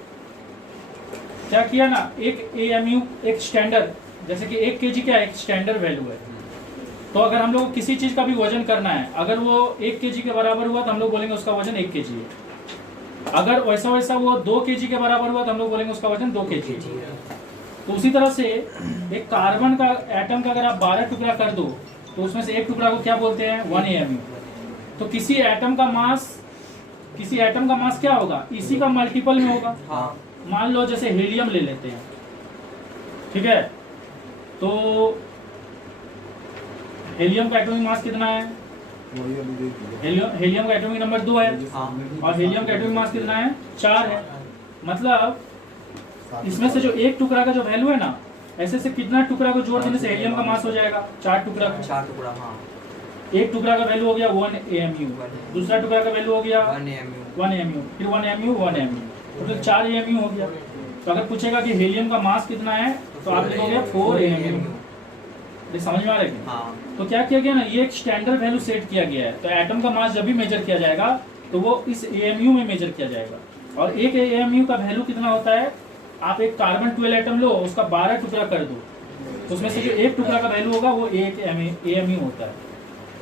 क्या किया ना, एक AMU एक स्टैंडर्ड, जैसे कि 1 kg क्या एक स्टैंडर्ड वैल्यू है। तो अगर हम लोग को किसी चीज का भी वजन करना है, अगर वो 1 kg के बराबर हुआ तो हम लोग बोलेंगे उसका वजन 1 kg है। अगर वैसा वैसा वो 2 kg के बराबर हुआ तो हम लोग बोलेंगे उसका वजन 2 kg है। तो उसी तरह से एक कार्बन का एटम का अगर आप 12 टुकड़ा कर दो तो उसमें से एक टुकड़ा को क्या बोलते हैं? 1 AMU। तो किसी एटम का मास क्या होगा? इसी का मल्टीपल में होगा। हाँ मान लो जैसे हीलियम ले लेते हैं, ठीक है? तो हीलियम का एटॉमिक मास कितना है? हीलियम का एटॉमिक नंबर 2 है और हीलियम का एटॉमिक मास कितना है? 4 है। मतलब इसमें से जो एक टुकड़ा का जो वैल्यू है ना, ऐसे से कितना टुकड़ा को जोड़ देने से हीलियम का मास हो जाएगा? 4 टुकड़ा। 4 टुकड़ा। हाँ एक टुकड़ा का वैल्यू हो गया 1 AMU, दूसरा टुकड़ा का वैल्यू हो गया 1 AMU, फिर 1 AMU, 1 AMU, टोटल 4 AMU हो गया। तो अगर पूछेगा कि हीलियम का मास कितना है तो आप लिखोगे 4 AMU। ये समझ में आ रहा है? हाँ। तो क्या किया गया ना, ये एक स्टैंडर्ड वैल्यू सेट किया गया है। तो एटम का मास जब भी मेजर किया जाएगा तो वो इस AMU में मेजर किया जाएगा। और एक AMU का वैल्यू कितना होता है? आप एक कार्बन 12 एटम लो, उसका 12 टुकड़ा कर दो, तो उसमें से जो एक टुकड़ा का वैल्यू होगा वो एक AMU होता है।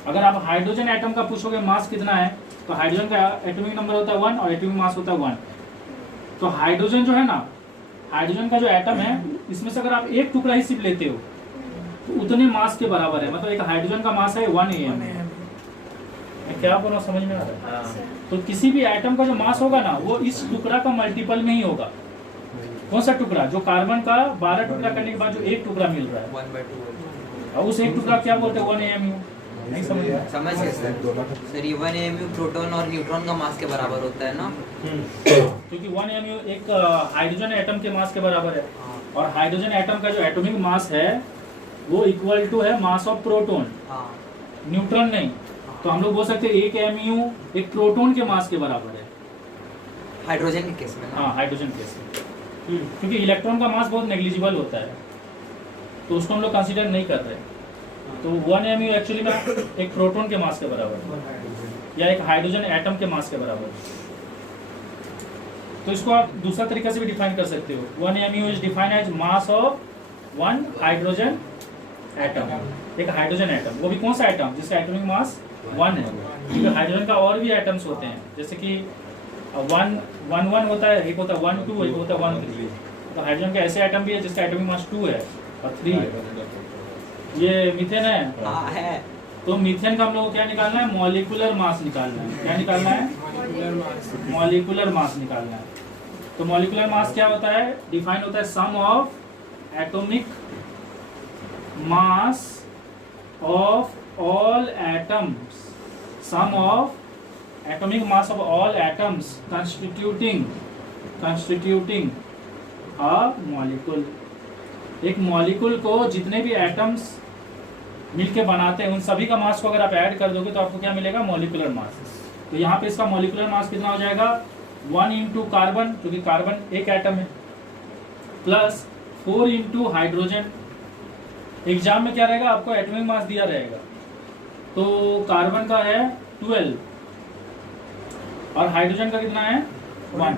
अगर आप हाइड्रोजन एटम का पूछोगे मास कितना है, तो हाइड्रोजन का एटॉमिक नंबर होता है 1 और एटॉमिक मास होता है 1। तो हाइड्रोजन जो है ना, हाइड्रोजन का जो एटम है, इसमें से अगर आप एक टुकड़ा ही सिर्फ लेते हो तो उतने मास के बराबर है। मतलब एक हाइड्रोजन का मास है 1 AMU। मैं क्या बोल रहा हूँ, समझ में आ रहा है? तो किसी भी एटम का जो मास होगा ना, वो इस टुकड़ा का मल्टीपल में ही होगा। कौन सा टुकड़ा? जो कार्बन का 12 टुकड़ा करने के बाद जो एक टुकड़ा मिल रहा है, 1/2। और उस एक टुकड़ा क्या बोलते हैं? 1 AMU। नहीं समझ में? समझ गए सर। सर ये 1 AMU प्रोटॉन और न्यूट्रॉन का मास के बराबर होता है ना? क्योंकि 1 AMU एक हाइड्रोजन एटम के मास के बराबर है। और हाइड्रोजन एटम का जो एटॉमिक मास है वो इक्वल टू है मास ऑफ प्रोटॉन, न्यूट्रॉन नहीं। तो हम लोग बोल सकते हैं 1 AMU एक प्रोटॉन के मास के बराबर है, हाइड्रोजन के केस में ना? हाँ, हाइड्रोजन केस में। क्योंकि इलेक्ट्रॉन का मास बहुत नेग्लिजिबल होता है, तो उसको हम लोग कंसीडर नहीं कर रहे। तो 1 AMU एक्चुअली में एक प्रोटॉन के मास के बराबर है या एक हाइड्रोजन एटम के मास के बराबर है। तो इसको आप दूसरा तरीका से भी डिफाइन कर सकते हो। 1 AMU is defined as mass of 1 hydrogen atom. एक हाइड्रोजन एटम, वो भी कौन सा एटम? जिसका एटॉमिक मास 1 है। क्योंकि हाइड्रोजन का और भी एटम्स होते हैं, जैसे कि 1 होता है, एक होता है 1 2, एक होता है 1 3। तो हाइड्रोजन के ऐसे एटम भी है जिसका एटॉमिक मास 2 है और 3 है। ये मीथेन है। हाँ है। तो मीथेन का हम लोग को क्या निकालना है? मॉलिक्यूलर मास निकालना है। क्या निकालना है? मॉलिक्यूलर मास निकालना है। तो मॉलिक्यूलर मास क्या होता है? डिफाइन होता है sum of atomic mass of all atoms, sum of atomic mass of all atoms constituting a molecule। एक मॉलिक्यूल को जितने भी एटम्स मिलके बनाते हैं उन सभी का मास को अगर आप ऐड कर दोगे तो आपको क्या मिलेगा? Molecular mass. तो यहाँ पे इसका मॉलिक्यूलर मास कितना हो जाएगा? 1 इंटू कार्बन, क्योंकि कार्बन एक एटम है, प्लस 4 इंटू हाइड्रोजन। एग्जाम में क्या रहेगा? आपको एटॉमिक मास दिया रहेगा। तो कार्बन का है 12 और हाइड्रोजन का कितना है? 1।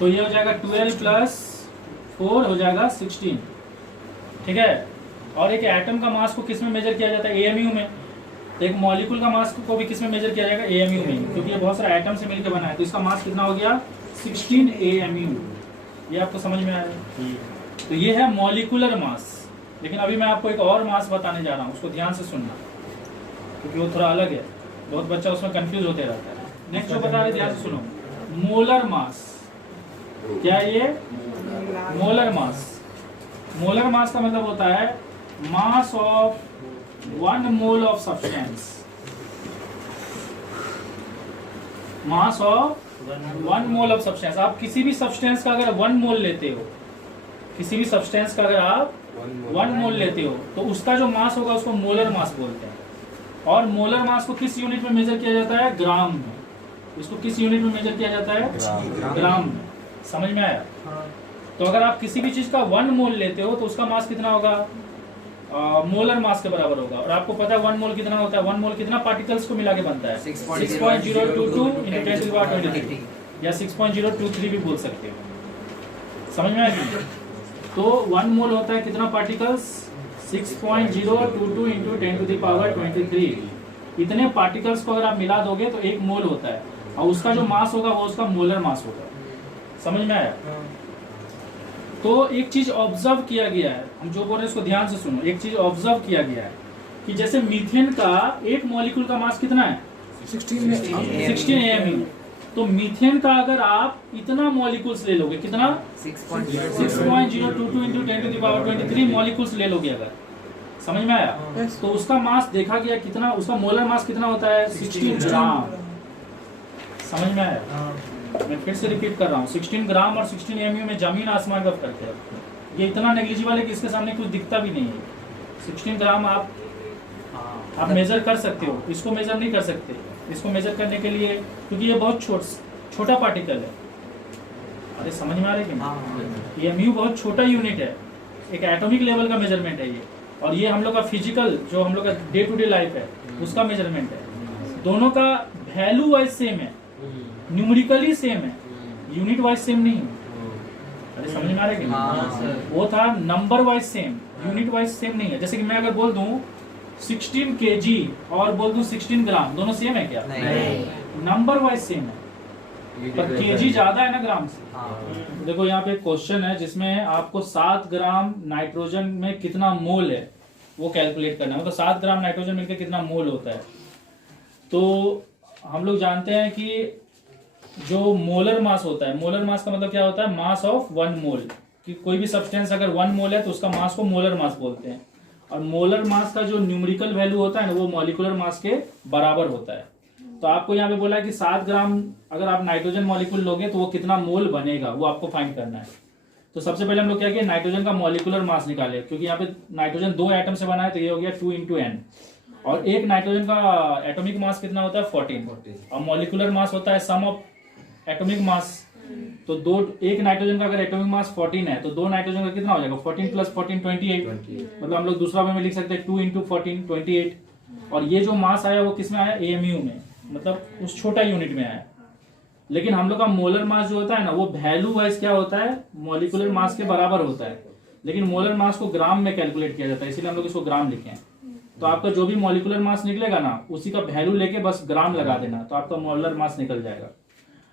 तो ये हो जाएगा 12 प्लस 4 हो जाएगा 16, ठीक है। और एक एटम का मास को किस में मेजर किया जाता है? AMU में। तो एक मॉलिक्यूल का मास को भी किस में मेजर किया जाएगा? AMU में, क्योंकि ये बहुत सारे एटम से मिलकर बना है। तो इसका मास कितना हो गया? 16 AMU। ये आपको समझ में आ रहा है? तो ये है मॉलिक्यूलर मास। लेकिन अभी मैं आपको एक और मास बताने जा रहा हूँ, उसको ध्यान से सुनना, क्योंकि वो थोड़ा अलग है। बहुत बच्चा उसमें कंफ्यूज होते रहता है। नेक्स्ट जो बता रहे, ध्यान से सुनो। Molar mass. क्या है ये? Molar mass. मोलर मास का मतलब होता है mass of 1 mole of substance. Mass of 1 mole of substance. आप किसी भी सब्सटेंस का अगर 1 मोल लेते हो, किसी भी सब्सटेंस का अगर आप 1 मोल लेते हो तो उसका जो मास होगा उसको मोलर मास बोलते हैं। और मोलर मास को किस यूनिट में मेजर किया जाता है? ग्राम में। इसको किस यूनिट में मेजर किया जाता है? ग्राम में। समझ में आया? तो अगर आप किसी भी चीज का 1 मोल लेते हो तो उसका मास कितना होगा? मोलर मास के बराबर होगा। और आपको पता है 1 मोल कितना होता है? 1 मोल कितना पार्टिकल्स को मिला के बनता है? 6.022 × 10⁻23 या 6.023 भी बोल सकते हो। समझ में आएगी? तो 1 मोल होता है कितना पार्टिकल्स? 6.022 × 10⁻23। इतने पार्टिकल्स को अगर आप मिला दोगे तो 1 मोल होता है, और उसका जो मास होगा वो उसका मोलर मास होगा। समझ में आया? तो एक चीज ऑब्जर्व किया गया है, हम जो बोल रहे हैं उसको ध्यान से सुनो। एक चीज ऑब्जर्व किया गया है कि जैसे मीथेन का एक मॉलिक्यूल का मास कितना है? 16 AMU। तो मीथेन का अगर आप इतना मॉलिक्यूल्स ले लोगे, कितना? 6.022 × 10⁻23 मॉलिक्यूल्स ले लोगे अगर, समझ में आया? तो उसका मास देखा गया कितना, उसका मोलर मास कितना होता है? 16 ग्राम। समझ में आया? मैं फिर से रिपीट कर रहा हूँ, 16 ग्राम और 16 AMU में जमीन आसमान का फर्क है। ये इतना नेग्लिजिबल है कि इसके सामने कुछ दिखता भी नहीं है। 16 ग्राम आप मेजर कर सकते हो, इसको मेजर नहीं कर सकते। इसको मेजर करने के लिए, क्योंकि ये बहुत छोटा पार्टिकल है। अरे समझ में आ रहा है? ये MU बहुत छोटा यूनिट है, एक एटॉमिक लेवल का मेजरमेंट है ये। और ये हम लोग का फिजिकल, जो हम लोग का डे टू डे लाइफ है उसका मेजरमेंट है। दोनों का वैल्यू वाइज सेम है, न्यूमेरिकली सेम है, यूनिट वाइज सेम नहीं है। अरे समझ में आ रहा है? वो था number wise same, unit wise same नहीं है। जैसे कि मैं अगर बोल दूं 16 kg और बोल दूं 16 ग्राम, दोनों सेम है क्या? नहीं। नंबर वाइज सेम है, पर kg ज्यादा है ना ग्राम से। देखो यहाँ पे क्वेश्चन है जिसमें आपको 7 ग्राम नाइट्रोजन में कितना मोल है वो कैलकुलेट करना है। मतलब 7 ग्राम नाइट्रोजन मिलकर कितना मोल होता है। तो हम लोग जानते हैं कि जो मोलर मास होता है, मोलर मास का मतलब क्या होता है? मास ऑफ 1 मोल। कि कोई भी सब्सटेंस अगर 1 मोल है तो उसका मास को मोलर मास बोलते हैं। और मोलर मास का जो न्यूमेरिकल वैल्यू होता है ना, वो मॉलिक्यूलर मास के बराबर होता है। तो आपको यहाँ पे बोला है कि 7 ग्राम अगर आप नाइट्रोजन मॉलिक्यूल लोगे तो वो कितना मोल बनेगा, वो आपको फाइंड करना है। तो सबसे पहले हम लोग क्या किए, नाइट्रोजन का मॉलिक्यूलर मास निकाले। क्योंकि यहाँ पे नाइट्रोजन 2 एटम से बना है तो ये हो गया 2 × N। और एक नाइट्रोजन का एटॉमिक मास कितना होता है? 14। और मॉलिक्यूलर मास होता है सम ऑफ एटॉमिक मास। तो एक नाइट्रोजन का अगर एटॉमिक मास 14 है तो 2 नाइट्रोजन का कितना हो जाएगा? 14 + 14 28। मतलब हम लोग दूसरा वे में लिख सकते हैं 2 × 14 28। और ये जो मास आया वो किसमें आया? AMU में, मतलब उस छोटा यूनिट में आया। लेकिन हम लोग का मोलर मास जो होता है ना, वो वैल्यू वाइज क्या होता है? मॉलिक्यूलर मास के बराबर होता है। लेकिन मोलर मास को ग्राम में कैलकुलेट किया जाता है, इसीलिए हम लोग इसको ग्राम लिखे हैं। तो आपका जो भी मॉलिक्यूलर मास निकलेगा ना, उसी का वैल्यू लेके बस ग्राम लगा देना, तो आपका मोलर मास निकल जाएगा।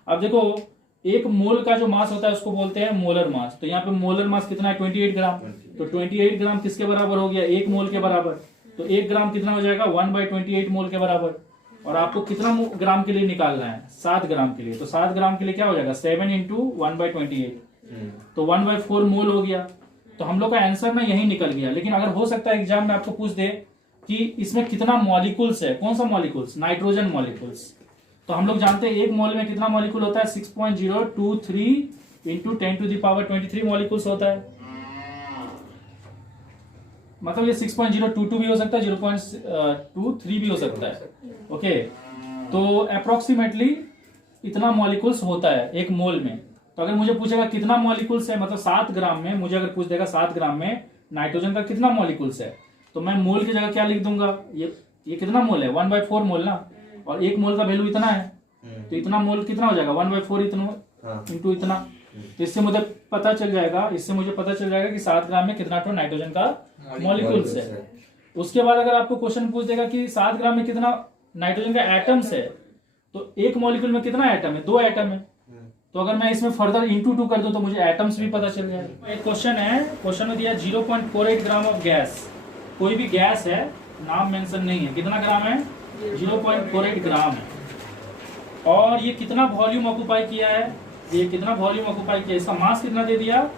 अब देखो, एक मोल का जो मास होता है उसको बोलते हैं मोलर मास। तो यहाँ पे मोलर मास कितना है? 28 ग्राम। तो 28 ग्राम किसके बराबर हो गया? 1 मोल के बराबर। तो 1 ग्राम कितना हो जाएगा? 1/28 मोल के बराबर। और आपको कितना ग्राम के लिए निकालना है? 7 ग्राम के लिए। तो 7 ग्राम के लिए क्या हो जाएगा? 7 × 1/28, तो 1/4 मोल हो गया। तो हम लोग का आंसर ना यही निकल गया। लेकिन अगर हो सकता है एग्जाम में आपको पूछ दे कि इसमें कितना मॉलिक्यूल्स है, कौन सा मॉलिक्यूल्स? Nitrogen molecules. तो हम लोग जानते हैं 1 मोल में कितना मॉलिक्यूल होता है? 6.023 × 10⁻23 मॉलिक्यूल्स होता है। मतलब ये 6.022 भी हो सकता है, 0.23 भी हो सकता है। ओके, तो अप्रोक्सीमेटली इतना मॉलिक्यूल्स होता है 1 मोल में। तो अगर मुझे पूछेगा कितना मॉलिक्यूल्स है, मतलब 7 ग्राम में मुझे अगर पूछ देगा 7 ग्राम में नाइट्रोजन का कितना मॉलिक्यूल्स है, तो मैं मोल की जगह क्या लिख दूंगा? ये कितना मोल है? 1/4 मोल ना। और 1 मोल का वैल्यू इतना है, तो इतना मोल कितना हो जाएगा? 1/4 इतना इंटू इतना। तो इससे मुझे पता चल जाएगा कि 7 ग्राम में कितना नाइट्रोजन का मॉलिक्यूल्स है। उसके बाद अगर आपको क्वेश्चन पूछ देगा कि 7 ग्राम में कितना नाइट्रोजन का एटम्स है, तो 1 मॉलिक्यूल में कितना एटम है? 2 एटम है। तो अगर मैं इसमें फर्दर इंटू 2 कर दूं तो मुझे एटम्स भी पता चल जाएगा। एक क्वेश्चन है, क्वेश्चन में दिया 0.48 ग्राम ऑफ गैस। कोई भी गैस है, नाम मेंशन नहीं है, कितना ग्राम है? 0.48 ग्राम है। और ये कितना वॉल्यूम ऑक्युपाई किया है? ये कितना वॉल्यूम ऑक्यूपाई किया, इसका मास कितना दे दिया,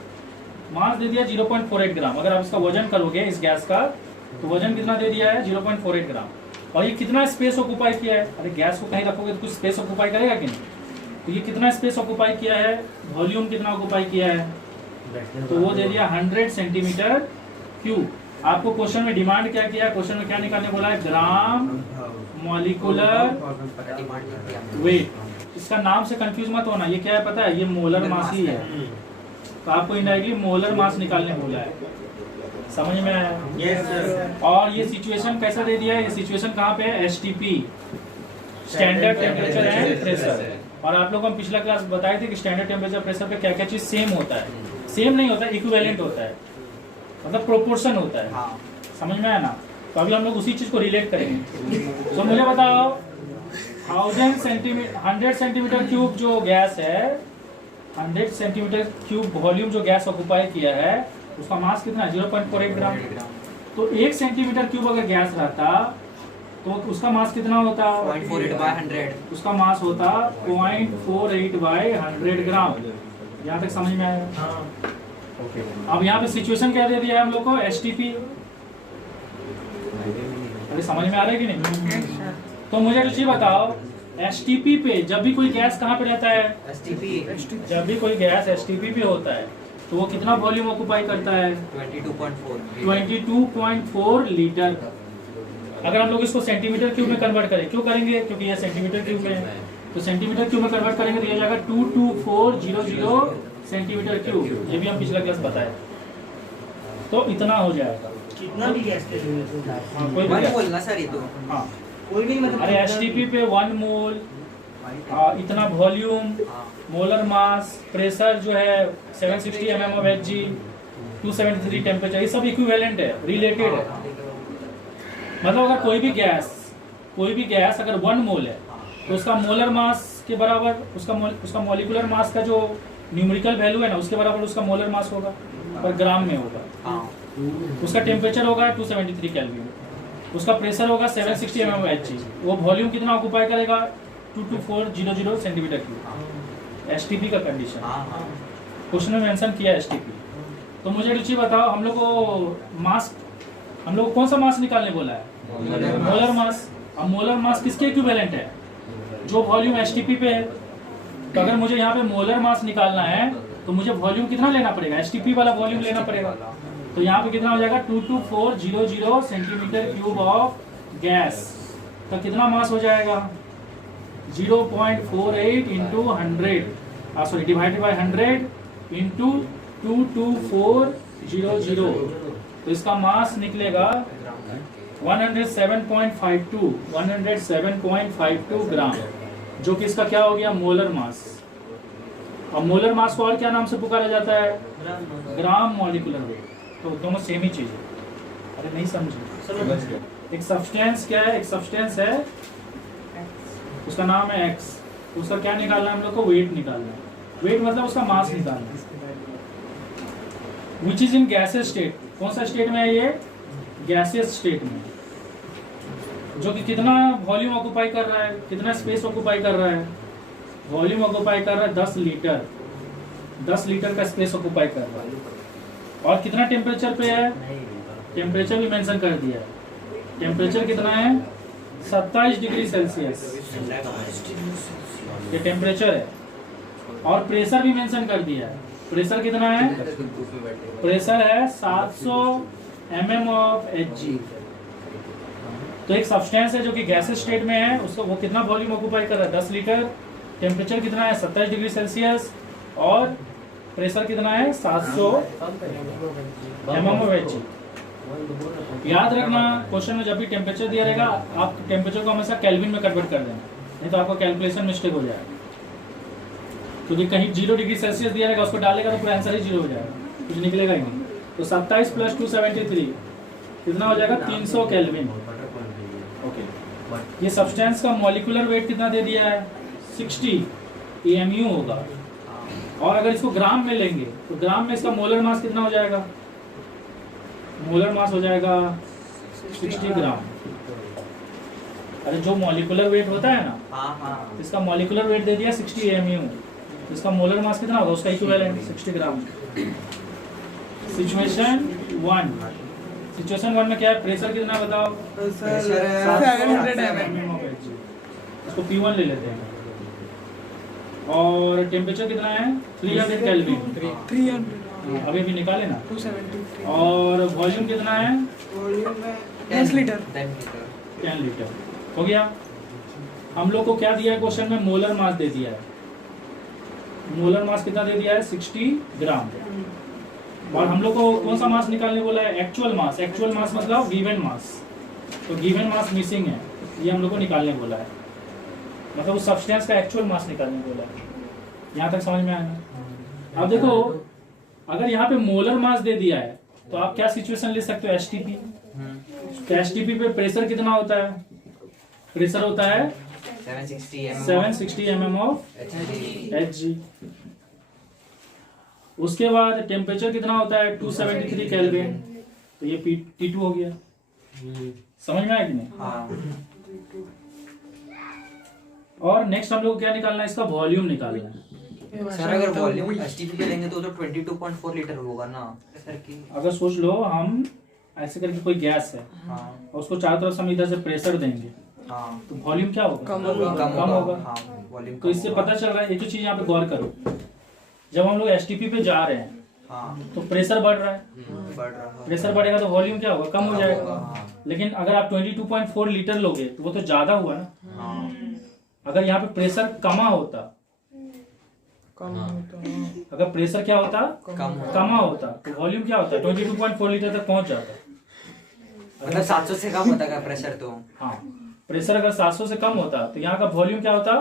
मास दे दिया 0.48 ग्राम। अगर आप इसका वजन करोगे इस गैस का तो वजन कितना दे दिया है 0.48 ग्राम। और ये कितना स्पेस ऑक्यूपाई किया है, अरे गैस को कहीं रखोगे तो कुछ स्पेस ऑक्यूपाई करेगा कि नहीं, तो ये कितना स्पेस ऑक्यूपाई किया है, वॉल्यूम कितना ऑक्यूपाई किया है, तो वो दे दिया 100 सेंटीमीटर क्यूब। आपको क्वेश्चन में डिमांड क्या किया, क्वेश्चन में क्या निकालने बोला है, ग्राम मॉलिक्यूलर वेट। इसका नाम से कंफ्यूज मत होना, ये क्या है पता है, ये मोलर मास ही है, तो आपको इनडायरेक्टली मोलर मास निकालने बोला है। समझ में आया? Yes sir. और ये सिचुएशन कैसा दे दिया है, ये सिचुएशन कहाँ पे है, STP, standard temperature and pressure. और आप लोग हम पिछला क्लास बताए थे कि स्टैंडर्ड टेम्परेचर प्रेशर पे क्या क्या चीज सेम होता है, सेम नहीं होता है, इक्विवेलेंट होता है, मतलब प्रोपोर्शन होता है। हाँ। समझ में आया ना? तो अभी हम लोग उसी चीज को रिलेट करेंगे। तो मुझे बताओ 100 सेंटीमीटर क्यूब जो गैस है, 100 सेंटीमीटर क्यूब वॉल्यूम जो गैस ऑक्यूपाई किया है, उसका मास कितना है 0.48 ग्राम। तो 1 सेंटीमीटर क्यूब अगर गैस रहता तो उसका मास कितना होता, 0.48/100। उसका मास होता 0.48/100 ग्राम। यहाँ तक समझ में आया? अब यहाँ पे सिचुएशन क्या दे दिया है हम लोग को, एसटीपी। अरे समझ में आ रहा है कि नहीं? तो मुझे रुचि बताओ, एसटीपी पे जब भी कोई गैस कहाँ पे रहता है, एसटीपी जब भी कोई गैस एसटीपी पे होता है तो वो कितना वॉल्यूम ऑक्यूपाई करता है, 22.4 लीटर। अगर हम लोग इसको सेंटीमीटर क्यूब में कन्वर्ट करें, क्यों करेंगे, क्योंकि ये सेंटीमीटर क्यूब में है, तो सेंटीमीटर क्यूब में कन्वर्ट करेंगे तो ये जाएगा 22400 सेंटीमीटर क्यूब। ये भी हम पिछला क्लास बताए, तो इतना हो जाएगा। कितना भी गैस के हाँ, कोई भी वन गैस। बोलना सर ये तो। हाँ, कोई नहीं मतलब अरे एसटीपी पे 1 मोल, इतना वॉल्यूम, मोलर मास, प्रेशर जो है 760 mm of Hg, 273 टेम्परेचर, ये सब इक्विवेलेंट है, रिलेटेड है। मतलब अगर कोई भी गैस अगर 1 मोल है तो उसका मोलर मास के बराबर उसका मॉलिक्यूलर मास का जो न्यूमेरिकल वैल्यू है ना, उसके बराबर उसका मोलर मास होगा, पर ग्राम में होगा। उसका टेम्परेचर होगा 273 केल्विन, उसका प्रेशर होगा 760 mm of Hg, वो वॉल्यूम कितना ऑक्यूपाई करेगा 22400 सेंटीमीटर क्यूब। एसटीपी का कंडीशन क्वेश्चन में मेंशन किया एसटीपी। तो मुझे रुचि बताओ, हम लोग को मास, हम लोग कौन सा मास निकालने बोला है, मोलर मास। अब मोलर मास किसके इक्विवेलेंट है, जो वॉल्यूम एसटीपी पे है। तो अगर मुझे यहाँ पे मोलर मास निकालना है तो मुझे वॉल्यूम कितना लेना पड़ेगा, एसटीपी वाला वॉल्यूम लेना पड़ेगा। तो यहाँ पे कितना हो जाएगा 22400 सेंटीमीटर क्यूब ऑफ गैस का कितना मास हो जाएगा 0.48 into 100, sorry divided by 100 into 22400, तो इसका मास निकलेगा 107.52 ग्राम, जो कि इसका क्या हो गया, मोलर मास। अब मोलर मास को और क्या नाम से पुकारा जाता है, ग्राम मॉलिक्यूलर वेट। तो दोनों सेम ही चीज है। अरे नहीं समझे, एक सब्सटेंस क्या है, एक सब्सटेंस है, उसका नाम है एक्स, उसका क्या निकालना है हम लोग को, वेट निकालना है। वेट मतलब उसका मास निकालना है, which is in gases state. कौन सा स्टेट में है ये, गैसेस स्टेट में, जो कि कितना वॉल्यूम ऑक्यूपाई कर रहा है, कितना स्पेस ऑक्यूपाई कर रहा है, वॉल्यूम ऑक्यूपाई कर रहा है 10 लीटर, 10 लीटर का स्पेस ऑक्यूपाई कर रहा है। और कितना टेम्परेचर पे है, टेम्परेचर भी मेंशन कर दिया है, टेम्परेचर कितना है 27 डिग्री सेल्सियस, ये टेम्परेचर है। और प्रेशर भी मेंशन कर दिया है, प्रेशर कितना है, प्रेशर है 700 mm ऑफ Hg। तो एक सब्सटेंस है जो कि गैसेस स्टेट में है, उसको वो कितना वॉल्यूम ऑक्यूपाई कर रहा है 10 लीटर, टेम्परेचर कितना है 27 डिग्री सेल्सियस, और प्रेशर कितना है 700 mm ऑफ Hg। याद रखना, क्वेश्चन में जब भी टेम्परेचर दिया रहेगा, आप टेम्परेचर को हमेशा केल्विन में कन्वर्ट कर देना, नहीं तो आपका कैलकुलेशन मिस्टेक हो जाएगा। क्योंकि कहीं 0 डिग्री सेल्सियस दिया रहेगा, उसको डालेगा तो पूरा आंसर ही 0 हो जाएगा, कुछ निकलेगा ही नहीं। तो 27 + 273 कितना हो जाएगा 300 केल्विन। ओके, ये सब्सटेंस का मॉलिक्यूलर वेट कितना दे दिया है 60 AMU होगा। और अगर इसको ग्राम में लेंगे तो ग्राम में इसका मोलर मास कितना हो जाएगा, मोलर मास हो जाएगा 60 ग्राम। अरे जो मॉलिक्यूलर वेट होता है ना, इसका मॉलिक्यूलर वेट दे दिया 60 AMU, इसका मोलर मास कितना होगा, उसका इक्विवेलेंट 60 ग्राम। सिचुएशन 1 में क्या है, प्रेशर कितना है बताओ, प्रेशर है 700 mm। इसको P1 ले लेते हैं। और टेम्परेचर कितना है 300 केल्विन, 300 अभी भी निकाले ना। 273 और वॉल्यूम कितना है वॉल्यूम में 10 लीटर 10 लीटर हो गया। हम लोग को क्या दिया है क्वेश्चन में, मोलर मास दे दिया है। मोलर मास कितना दे दिया है 60 ग्राम। और हम लोग को कौन सा मास निकालने बोला है, एक्चुअल मास। एक्चुअल मास मतलब गिवन मास, तो गिवन मास मिसिंग है, ये हम लोग को निकालने बोला है। मतलब उस सब्सटेंस का एक्चुअल मास निकालने बोला है। यहाँ तक समझ में आया ना। अब देखो अगर यहाँ पे मोलर मास दे दिया है तो आप क्या सिचुएशन ले सकते हो, एसटीपी। तो एसटीपी पे प्रेशर कितना होता है, प्रेशर होता है 760 mm ऑफ Hg। उसके बाद टेम्परेचर कितना होता है 273 केल्विन, तो ये T2 हो गया। समझ में आया कि नहीं। और नेक्स्ट हम लोग को क्या निकालना है, इसका वॉल्यूम निकालना है। सर अगर वॉल्यूम एसटीपी पे लेंगे तो 22.4 लीटर होगा ना सर की। अगर सोच लो हम ऐसे करके कोई गैस है हाँ और उसको चारों तरफ से हम इधर से प्रेशर देंगे हाँ तो वॉल्यूम क्या होगा, कम होगा। कम होगा। हाँ वॉल्यूम तो इससे पता चल रहा है, एक चीज यहाँ पे गौर करो, जब हम लोग एसटीपी पे जा रहे हैं हाँ तो प्रेशर बढ़ रहा है, बढ़ रहा है। प्रेशर बढ़ेगा तो वॉल्यूम क्या होगा, कम हो जाएगा। हाँ। लेकिन अगर आप 22.4 लीटर लोगे तो वो तो ज्यादा हुआ ना। हाँ अगर यहाँ पे प्रेशर कमा होता, कम होता है। अगर प्रेशर क्या होता कमा होता तो वॉल्यूम क्या होता 22.4 लीटर तक पहुंच जाता। मतलब 700 से कम होता है प्रेशर तो। हाँ प्रेशर अगर 700 से कम होता तो यहाँ का वॉल्यूम क्या होता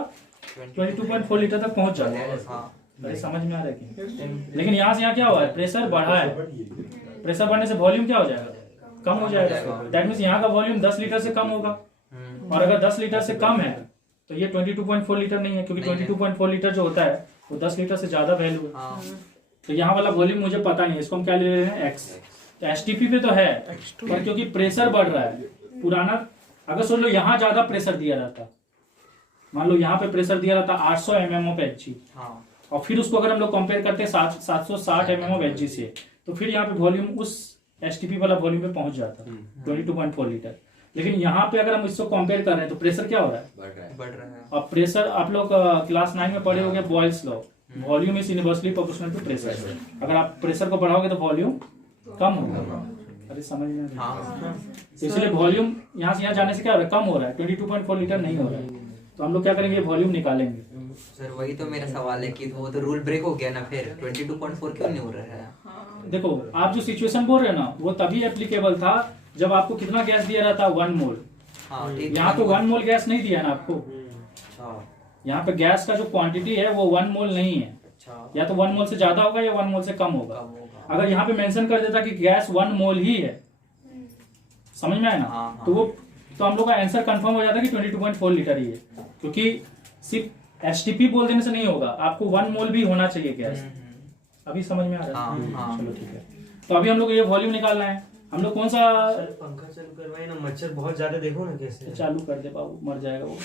22.4 लीटर तक पहुंच जाता। हाँ अरे समझ में आ रहा है कि? लेकिन यहाँ से यहाँ क्या हुआ है, प्रेशर बढ़ा है, प्रेशर बढ़ने से वॉल्यूम क्या हो जाएगा, कम हो जाएगा। दैट मीन्स यहाँ का वॉल्यूम 10 लीटर से कम होगा। और अगर 10 लीटर से कम है तो ये 22.4 लीटर नहीं है, क्योंकि 22.4 लीटर जो होता है वो 10 लीटर से ज्यादा वैल्यू है। हाँ तो यहाँ वाला वॉल्यूम मुझे पता नहीं है, इसको हम क्या ले रहे हैं एक्स। तो एसटीपी पे तो है, पर क्योंकि प्रेशर बढ़ रहा है पुराना, अगर सोच लो यहाँ ज्यादा प्रेशर दिया रहता, मान लो यहाँ पे प्रेशर दिया रहता 800 mm ऑफ Hg, हाँ और फिर उसको अगर हम लोग कंपेयर करते हैं 760 mm ऑफ Hg से, तो फिर यहाँ पे वॉल्यूम उस एसटीपी वाला वॉल्यूम पे पहुंच जाता 22.4 लीटर। लेकिन यहाँ पे अगर हम इसको कंपेयर कर रहे हैं तो प्रेशर क्या हो रहा है, बढ़ रहा है। अब प्रेशर आप लोग क्लास 9 में पढ़े होंगे Boyle's law, volume is inversely proportional to pressure. अगर आप प्रेशर को बढ़ाओगे तो वॉल्यूम कम होगा। अरे समझ में आ रहा है? हाँ इसलिए वॉल्यूम यहाँ से यहाँ जाने से क्या हो रहा है, कम हो रहा है, 22.4 लीटर नहीं हो रहा है। तो हम लोग क्या करेंगे, वॉल्यूम निकालेंगे। सर वही तो मेरा सवाल है कि वो तो रूल ब्रेक हो गया ना, फिर 22.4 क्यों नहीं हो रहा है। देखो आप जो सिचुएशन बोल रहे हो ना वो तभी एप्लीकेबल था जब आपको कितना गैस दिया रहता 1 मोल। हाँ ठीक। यहाँ तो 1 मोल गैस नहीं दिया ना आपको, अच्छा यहाँ पे गैस का जो क्वांटिटी है वो 1 मोल नहीं है, अच्छा या तो 1 मोल से ज्यादा होगा या 1 मोल से कम होगा। कम होगा। अगर यहाँ पे मेंशन कर देता कि गैस 1 मोल ही है, समझ में आया ना, हाँ, हाँ। तो वो तो हम लोग का आंसर कंफर्म हो जाता कि 22.4 लीटर ही है, क्योंकि सिर्फ एसटीपी बोल देने से नहीं होगा, आपको 1 मोल भी होना चाहिए गैस। अभी समझ में आ रहा है? हाँ, हाँ। चलो ठीक है। तो अभी हम लोग ये वॉल्यूम निकालना है। हम लोग कौन सा पंखा चालू करवाए ना, मच्छर बहुत ज्यादा, देखो ना कैसे चालू कर दे बाबू, मर जाएगा वो।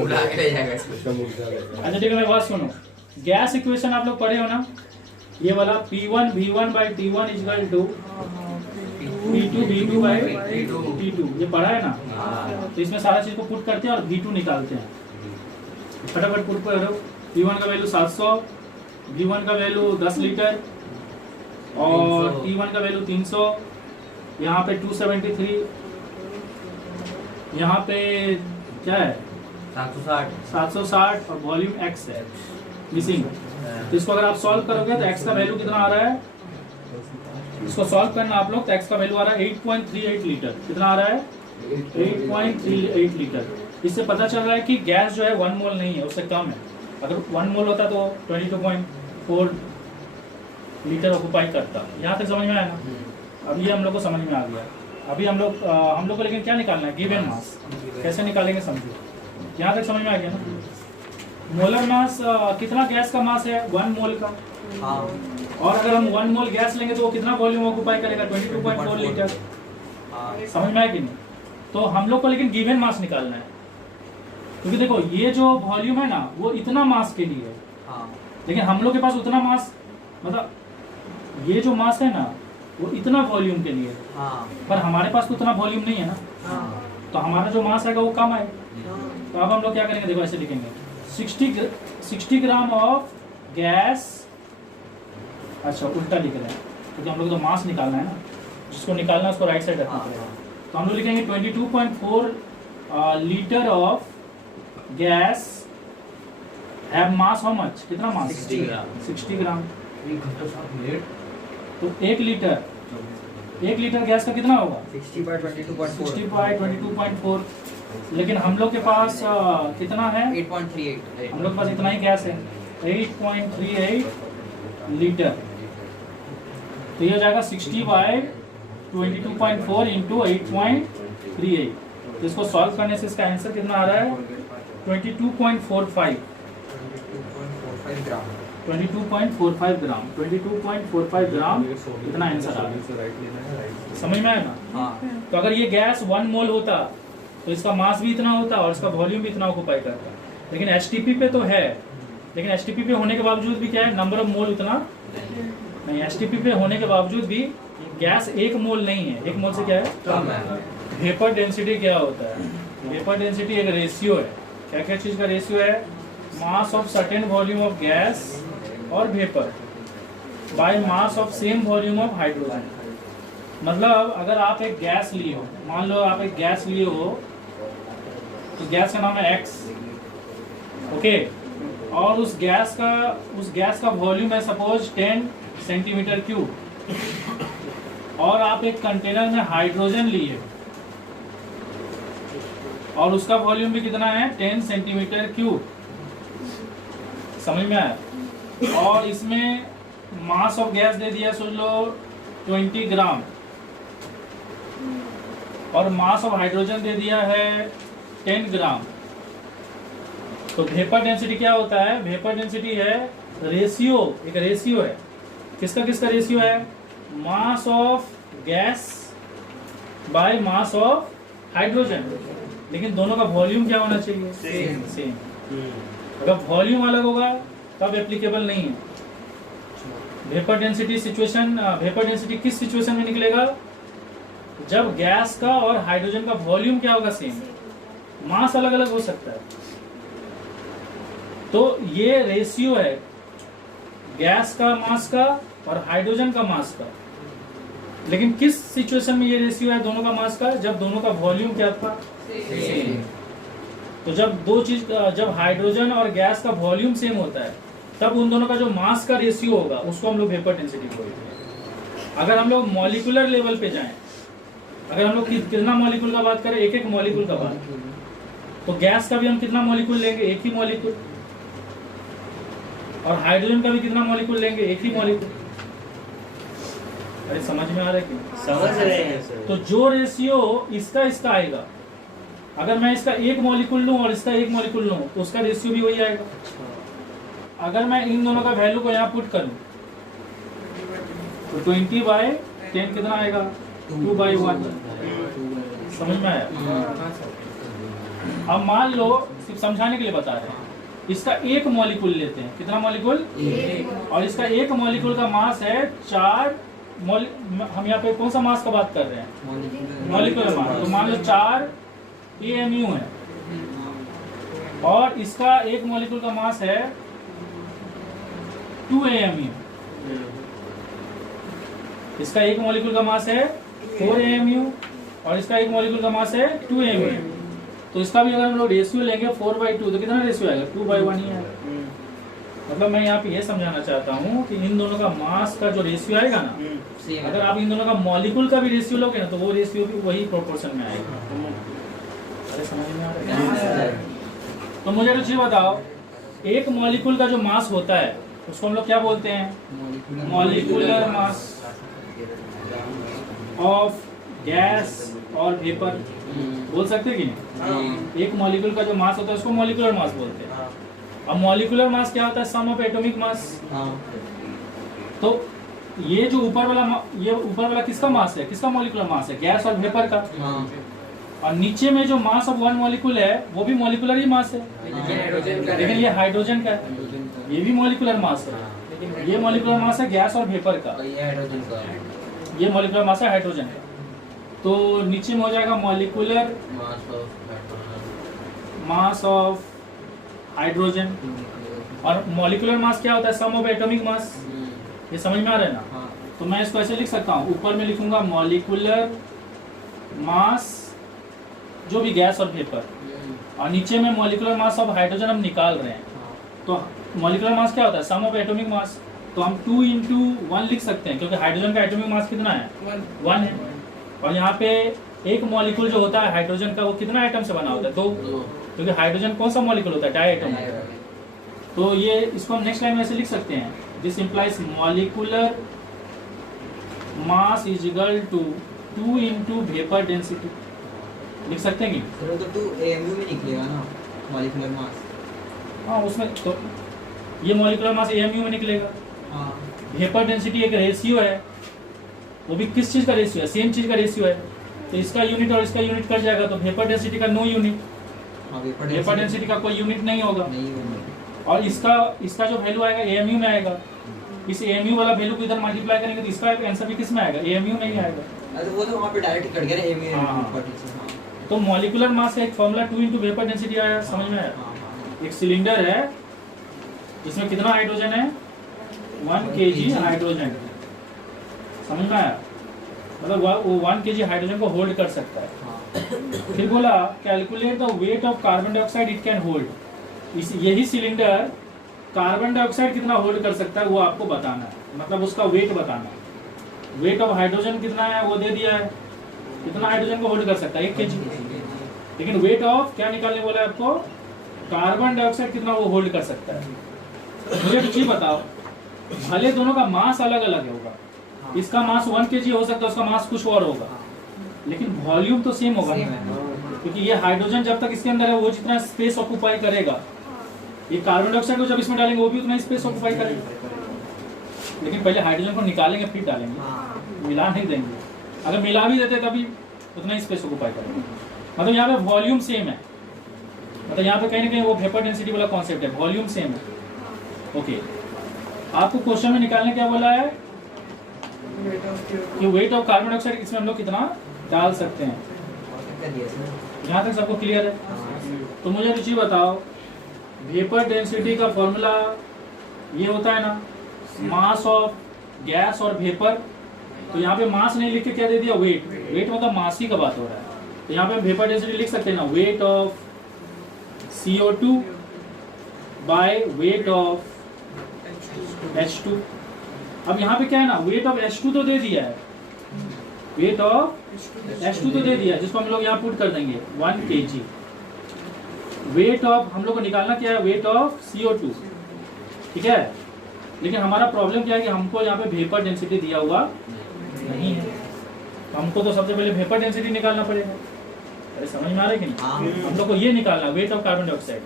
उड़ा के ले जाएगा इसको। अच्छा ठीक है, मेरी बात सुनो। गैस इक्वेशन आप लोग पढ़े हो ना, ये वाला P1 V1 by T1 equal to P2 V2 by T2, ये पढ़ा है ना। तो इसमें सारा चीज को पुट करते हैं और V2 निकालते हैं। फटाफट पुट करो। P1 का वैल्यू 700, V1 का वैल्यू 10 लीटर और T1 का वैल्यू 300, यहाँ पे 273, यहाँ पे क्या है 760 और वॉल्यूम x है मिसिंग। तो इसको अगर आप सॉल्व करोगे तो x का वैल्यू कितना आ रहा है, इसको सॉल्व करना आप लोग, तो x का वैल्यू आ रहा है 8.38 लीटर। कितना आ रहा है 8.38 लीटर। इससे पता चल रहा है कि गैस जो है 1 मोल नहीं है, उससे कम है। अगर 1 मोल होता तो 22.4 लीटर ऑक्युपाई करता। यहाँ तक समझ में आया ना। अब ये हम लोग को समझ में आ गया। अभी हम लोग को लेकिन क्या निकालना है, गिवन मास। कैसे निकालेंगे समझो। यहाँ तक समझ में आ गया ना। मोलर मास कितना गैस का मास है 1 मोल का। हाँ और अगर हम 1 मोल गैस लेंगे तो वो कितना वॉल्यूम ऑक्युपाई करेगा 22.4 लीटर। हाँ समझ में आया कि नहीं। तो हम लोग को लेकिन गिवन मास निकालना है। क्योंकि देखो ये जो वॉल्यूम है ना वो इतना मास के लिए है, हाँ लेकिन हम लोग के पास उतना मास, मतलब ये जो मास है ना वो इतना वॉल्यूम के लिए है, हाँ पर हमारे पास तो उतना वॉल्यूम नहीं है ना, हाँ तो हमारा जो मास आएगा वो कम आए। तो अब हम लोग क्या करेंगे, देखो ऐसे लिखेंगे 60 ग्राम ऑफ गैस, अच्छा उल्टा लिख रहे हैं क्योंकि हम लोग तो मास निकालना है ना, जिसको निकालना है उसको राइट साइड रखना पड़ेगा। तो हम लोग लिखेंगे 22.4 litre of guys have mass, how much, कितना मास, 60 ग्राम। 60 ग्राम। तो 1 लीटर गैस का कितना होगा, 60/22.4 60/22.4। लेकिन हम लोग के पास कितना है, 8.38 हम लोग के पास इतना ही गैस है, 8.38 लीटर। तो ये हो जाएगा 60/22.4 इंटू 8.38। तो इसको सॉल्व करने से इसका आंसर कितना आ रहा है, 22.45 ग्राम। 22.45 ग्राम, 22.45 ग्राम इतना आंसर आ रहा है। समझ में आया ना। हाँ तो अगर ये गैस 1 मोल होता तो इसका मास भी इतना होता और इसका वॉल्यूम भी इतना ऑक्यूपाई करता, लेकिन एचटीपी पे तो है, लेकिन एचटीपी पे होने के बावजूद भी क्या है, नंबर ऑफ मोल उतना नहीं। एचटीपी पे होने के बावजूद भी गैस 1 मोल नहीं है, 1 मोल से क्या है कम है। वेपर डेंसिटी क्या होता है, वेपर डेंसिटी एक रेशियो है, क्या क्या चीज का रेशियो है, mass of certain volume of gas और vapour by mass of same volume of hydrogen. मतलब अगर आप एक गैस लिए हो, मान लो आप एक गैस लिए हो, तो गैस का नाम है X, ओके, और उस गैस का वॉल्यूम है सपोज 10 सेंटीमीटर क्यूब, और आप एक कंटेनर में हाइड्रोजन लिए और उसका वॉल्यूम भी कितना है 10 सेंटीमीटर क्यूब, समझ में आया। और इसमें मास ऑफ गैस दे दिया सोच लो 20 ग्राम, और मास ऑफ हाइड्रोजन दे दिया है 10 ग्राम। तो वेपर डेंसिटी क्या होता है, वेपर डेंसिटी है रेशियो, एक रेशियो है, किसका रेशियो है, mass of gas bye mass of hydrogen. लेकिन दोनों का वॉल्यूम क्या होना चाहिए, सेम। अगर वॉल्यूम अलग होगा तब एप्लीकेबल नहीं है। वेपर डेंसिटी किस सिचुएशन में निकलेगा, जब गैस का और हाइड्रोजन का वॉल्यूम क्या होगा, सेम, मास अलग अलग हो सकता है। तो ये रेशियो है गैस का मास का और हाइड्रोजन का मास का। लेकिन किस सिचुएशन में ये रेशियो है दोनों का मास का, जब दोनों का वॉल्यूम क्या था, सेम। तो जब हाइड्रोजन और गैस का वॉल्यूम सेम होता है तब उन दोनों का जो मास का रेशियो होगा उसको हम लोग वेपर डेंसिटी बोलते हैं। अगर हम लोग मॉलिक्यूलर लेवल पे जाएं, अगर हम लोग कितना मॉलिक्यूल का बात करें, एक मॉलिक्यूल का बात, तो गैस का भी हम कितना मॉलिक्यूल लेंगे, एक ही मॉलिक्यूल, और हाइड्रोजन का भी कितना मॉलिक्यूल लेंगे, एक ही मॉलिक्यूल। अरे समझ में आ रहा है कि समझ रहे हैं सर। तो जो रेशियो इसका आएगा, अगर मैं इसका 1 मॉलिक्यूल लूं और इसका 1 मॉलिक्यूल लूं तो उसका रेशियो भी वही आएगा। अगर मैं इन दोनों का वैल्यू को यहाँ पुट करूं तो 20/10 कितना आएगा, 2/1। समझ में आया। अब मान लो, सिर्फ समझाने के लिए बता रहे हैं, इसका 1 मॉलिक्यूल लेते हैं, कितना मॉलिक्यूल, और इसका 1 मॉलिक्यूल का मास है 4 हम यहाँ पे कौन सा मास का बात कर रहे हैं, मॉलिक्यूलर मास। तो मान लो 4 AMU है, और इसका 1 मॉलिक्यूल का मास है 2 AMU। इसका 1 मॉलिक्यूल का मास है 4 AMU और इसका 1 मॉलिक्यूल का मास है 2 AMU। तो इसका भी अगर हम लोग रेशियो लेंगे 4/2 तो कितना रेशियो आएगा, 2/1 ही आएगा। मतलब मैं यहाँ पे ये समझाना चाहता हूँ कि इन दोनों का मास का जो रेशियो आएगा ना, अगर आप इन दोनों का मॉलिक्यूल का भी रेशियो लोगे ना तो वो रेशियो भी वही प्रोपोर्शन में आएगा। अरे समझ में आ रहा है। तो मुझे कुछ बताओ, 1 मॉलिक्यूल का जो मास होता है उसको हम लोग क्या बोलते हैं, मॉलिक्यूलर मास ऑफ गैस और वेपर बोल सकते हैं कि नहीं। 1 मॉलिक्यूल का जो मास होता है उसको मॉलिक्यूलर मास बोलते हैं। अब मॉलिक्यूलर मास क्या होता है, सम ऑफ एटॉमिक मास। तो ये जो ऊपर वाला किसका मास है, किसका मॉलिक्यूलर मास है, गैस और वेपर का। और नीचे में जो मास ऑफ वन मॉलिक्यूल है वो भी मॉलिक्यूलर ही मास है, लेकिन ये हाइड्रोजन का है, ये भी मॉलिक्यूलर मास है। ये मॉलिक्यूलर मास है गैस और वेपर का, ये मॉलिक्यूलर मास है हाइड्रोजन का। तो नीचे में हो जाएगा मॉलिक्यूलर मास ऑफ हाइड्रोजन, और मॉलिक्यूलर मास क्या होता है? सम ऑफ एटॉमिक मास। ये समझ में आ रहा है ना? तो मैं इसको ऐसे लिख सकता हूँ, ऊपर में लिखूंगा मॉलिक्यूलर मास जो भी गैस और वेपर, और नीचे में मॉलिक्यूलर मास ऑफ हाइड्रोजन हम निकाल रहे हैं। तो मॉलिक्यूलर मास क्या होता है? सम ऑफ एटॉमिक मास। तो हम 2 × 1 लिख सकते हैं, क्योंकि हाइड्रोजन का एटॉमिक मास कितना है? 1 है। और यहाँ पे एक मॉलिक्यूल जो होता है हाइड्रोजन का, वो कितना एटम से बना होता है? 2, क्योंकि हाइड्रोजन कौन सा मॉलिक्यूल होता है? Di atom. तो ये इसको हम नेक्स्ट लाइन में ऐसे लिख सकते हैं, this implies molecular mass is equal to 2 × vapour density. लिख सकते हैं कि सर तो 2 AMU में निकलेगा ना मॉलिक्यूलर मास। हाँ, उसमें तो ये मॉलिक्यूलर मास AMU में निकलेगा। हाँ, वेपर डेंसिटी एक रेशियो है, वो भी किस चीज़ का रेशियो है? सेम चीज़ का रेशियो है। तो इसका यूनिट और इसका यूनिट कट जाएगा, तो वेपर डेंसिटी का नो यूनिट, हाँ वेपर डेंसिटी का कोई यूनिट नहीं होगा। नहीं होगा। और इसका जो वैल्यू आएगा AMU में आएगा। इस AMU वाला वैल्यू को इधर मल्टीप्लाई करेंगे तो इसका आंसर भी किस में आएगा? AMU में ही आएगा। अरे वो तो वहाँ पे डायरेक्ट कट गया ना AMU हाँ। से। हाँ तो मॉलिक्यूलर मास का एक फॉर्मूला 2 × वेपर डेंसिटी आया, समझ में आया? एक सिलेंडर है, इसमें कितना हाइड्रोजन है? 1 kg हाइड्रोजन। समझ में आया? मतलब वो 1 kg हाइड्रोजन को होल्ड कर सकता है। फिर बोला calculate the weight of carbon dioxide it can hold. यही सिलेंडर कार्बन डाइऑक्साइड कितना होल्ड कर सकता है वो आपको बताना है, मतलब उसका वेट बताना है। वेट ऑफ हाइड्रोजन कितना है वो दे दिया है, कितना हाइड्रोजन को होल्ड कर सकता है? 1 kg। लेकिन वेट ऑफ क्या निकालने बोला है आपको? कार्बन डाइऑक्साइड कितना वो होल्ड कर सकता है। मुझे एक चीज बताओ, भले दोनों का मास अलग अलग होगा, इसका मास 1 kg हो सकता है, उसका मास कुछ और होगा, लेकिन वॉल्यूम तो सेम होगा ना, क्योंकि ये हाइड्रोजन जब तक इसके अंदर है वो जितना स्पेस ऑक्यूपाई करेगा, ये कार्बन डाइऑक्साइड को जब इसमें डालेंगे वो भी उतना स्पेस ऑक्यूपाई करेगा। लेकिन पहले हाइड्रोजन को निकालेंगे फिर डालेंगे, मिला नहीं देंगे। अगर मिला भी देते तभी उतना ही स्पेस ऑक्यूपाई करेंगे। मतलब यहाँ पे वॉल्यूम सेम है, मतलब यहाँ पे कहीं ना कहीं वो वेपर डेंसिटी वाला कॉन्सेप्ट है, वॉल्यूम सेम है। ओके, आपको क्वेश्चन में निकालने क्या बोला है कि वेट ऑफ कार्बन डाइऑक्साइड इसमें हम लोग कितना डाल सकते हैं। यहाँ तक सबको क्लियर है? तो मुझे रुचि बताओ, वेपर डेंसिटी का फॉर्मूला ये होता है ना, मास ऑफ गैस और वेपर। तो यहाँ पे मास नहीं लिख के क्या दे दिया? वेट। वेट मतलब मास ही का बात हो रहा है। तो यहाँ पे वेपर डेंसिटी लिख सकते हैं ना, weight of CO2 by weight of H2। अब यहाँ पे क्या है ना, वेट ऑफ H2 तो दे दिया है, वेट ऑफ H2 तो दे दिया है, जिसको हम लोग यहाँ पुट कर देंगे 1 kg। वेट ऑफ हम लोग को निकालना क्या है? वेट ऑफ CO2, ठीक है। लेकिन हमारा प्रॉब्लम क्या है कि हमको यहाँ पे वेपर डेंसिटी दिया हुआ नहीं है, तो हमको तो सबसे पहले वेपर डेंसिटी निकालना पड़ेगा। अरे समझ में आ रहा है कि नहीं? हम लोग को ये निकालना, वेट ऑफ कार्बन डाइऑक्साइड,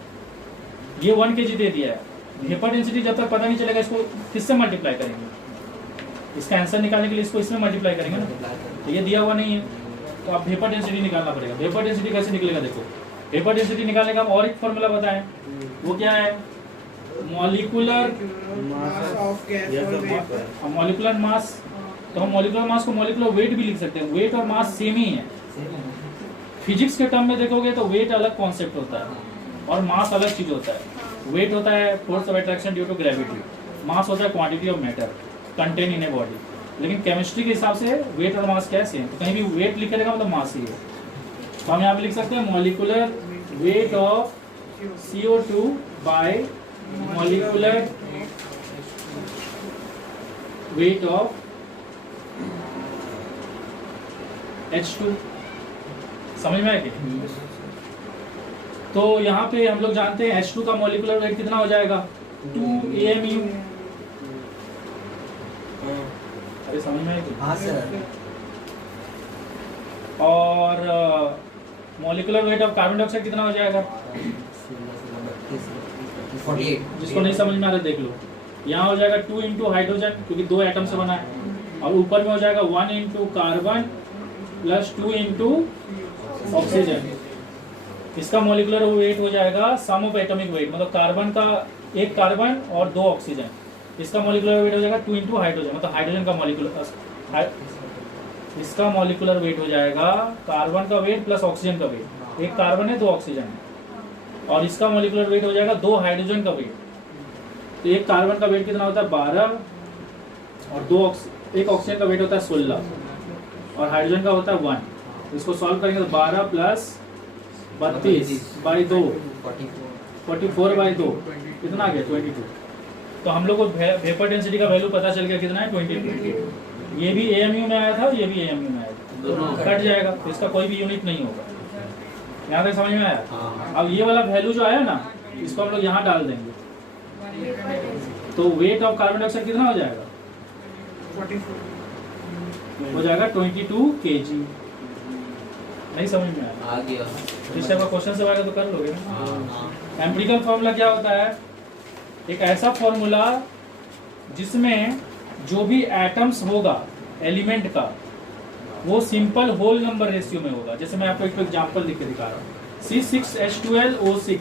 ये 1 kg दे दिया है। वेपर डेंसिटी जब तक पता नहीं चलेगा इसको किससे मल्टीप्लाई करेंगे? इसका आंसर निकालने के लिए इसको इसमें मल्टीप्लाई करेंगे ना, तो ये दिया हुआ नहीं है, तो आप वेपर डेंसिटी निकालना पड़ेगा। वेपर डेंसिटी कैसे निकलेगा? देखो, वेपर डेंसिटी निकालने का हम और एक फॉर्मूला बताएं, वो क्या है? Molecular mass. तो हम मॉलिक्यूलर मास को मॉलिक्यूलर वेट भी लिख सकते हैं, वेट और मास सेम ही है। फिजिक्स के टर्म में देखोगे तो वेट अलग कॉन्सेप्ट होता है और मास अलग चीज होता है। वेट होता है force of attraction due to gravity, mass होता है quantity of matter contain in a body. लेकिन केमिस्ट्री के हिसाब से वेट और मास क्या है? सेम। तो कहीं भी वेट लिखे रहेगा मतलब मास ही है। तो हम यहाँ पे लिख सकते हैं molecular weight of CO2 bye molecular weight of H2। समझ में आया कि? तो यहाँ पे हम लोग जानते हैं H2 का मॉलिक्यूलर वेट कितना हो जाएगा? 2 AMU। अरे समझ में आया कि? हाँ सर। और molecular weight of carbon dioxide कितना हो जाएगा? 48। जिसको नहीं समझ में आ रहा देख लो, यहाँ हो जाएगा 2 × हाइड्रोजन, क्योंकि 2 एटम से बना है, और ऊपर में हो जाएगा 1 × कार्बन प्लस 2 इंटू ऑक्सीजन। इसका मॉलिक्यूलर वेट हो जाएगा सम ऑफ एटॉमिक वेट, मतलब कार्बन का एक कार्बन और 2 ऑक्सीजन, इसका मॉलिक्यूलर वेट हो जाएगा 2 इंटू हाइड्रोजन, मतलब हाइड्रोजन का मॉलिक्यूलर, इसका मॉलिक्यूलर वेट हो जाएगा कार्बन का वेट प्लस ऑक्सीजन का वेट, एक कार्बन है 2 ऑक्सीजन है, और इसका मॉलिक्यूलर वेट हो जाएगा 2 हाइड्रोजन का वेट। तो एक कार्बन का वेट कितना होता है 12 और एक ऑक्सीजन का वेट होता है 16 और हाइड्रोजन का होता है 1। इसको सॉल्व करेंगे तो 12 प्लस 32 बाई 2 44 बाई 2 कितना आ गया 22। तो हम लोग को वेपर डेंसिटी का वैल्यू पता चल गया कितना है 22। ये भी एएमयू में आया था, ये भी एएमयू में आया था, कट जाएगा तो इसका कोई भी यूनिट नहीं होगा। यहाँ तक समझ में आया। अब ये वाला वैल्यू जो आया ना, इसको हम लोग यहाँ डाल देंगे तो वेट ऑफ कार्बन डाइऑक्साइड कितना हो जाएगा 44 हो जाएगा 22 kg। नहीं समझ में आया? आ गया। इस टाइप का क्वेश्चन सब आएगा तो कर लोगे ना। हाँ। एम्पिरिकल फॉर्मूला क्या होता है? एक ऐसा फॉर्मूला जिसमें जो भी एटम्स होगा एलिमेंट का वो सिंपल होल नंबर रेशियो में होगा। जैसे मैं आपको एक एग्जांपल लिख के दिखा रहा हूँ, C6H12O6,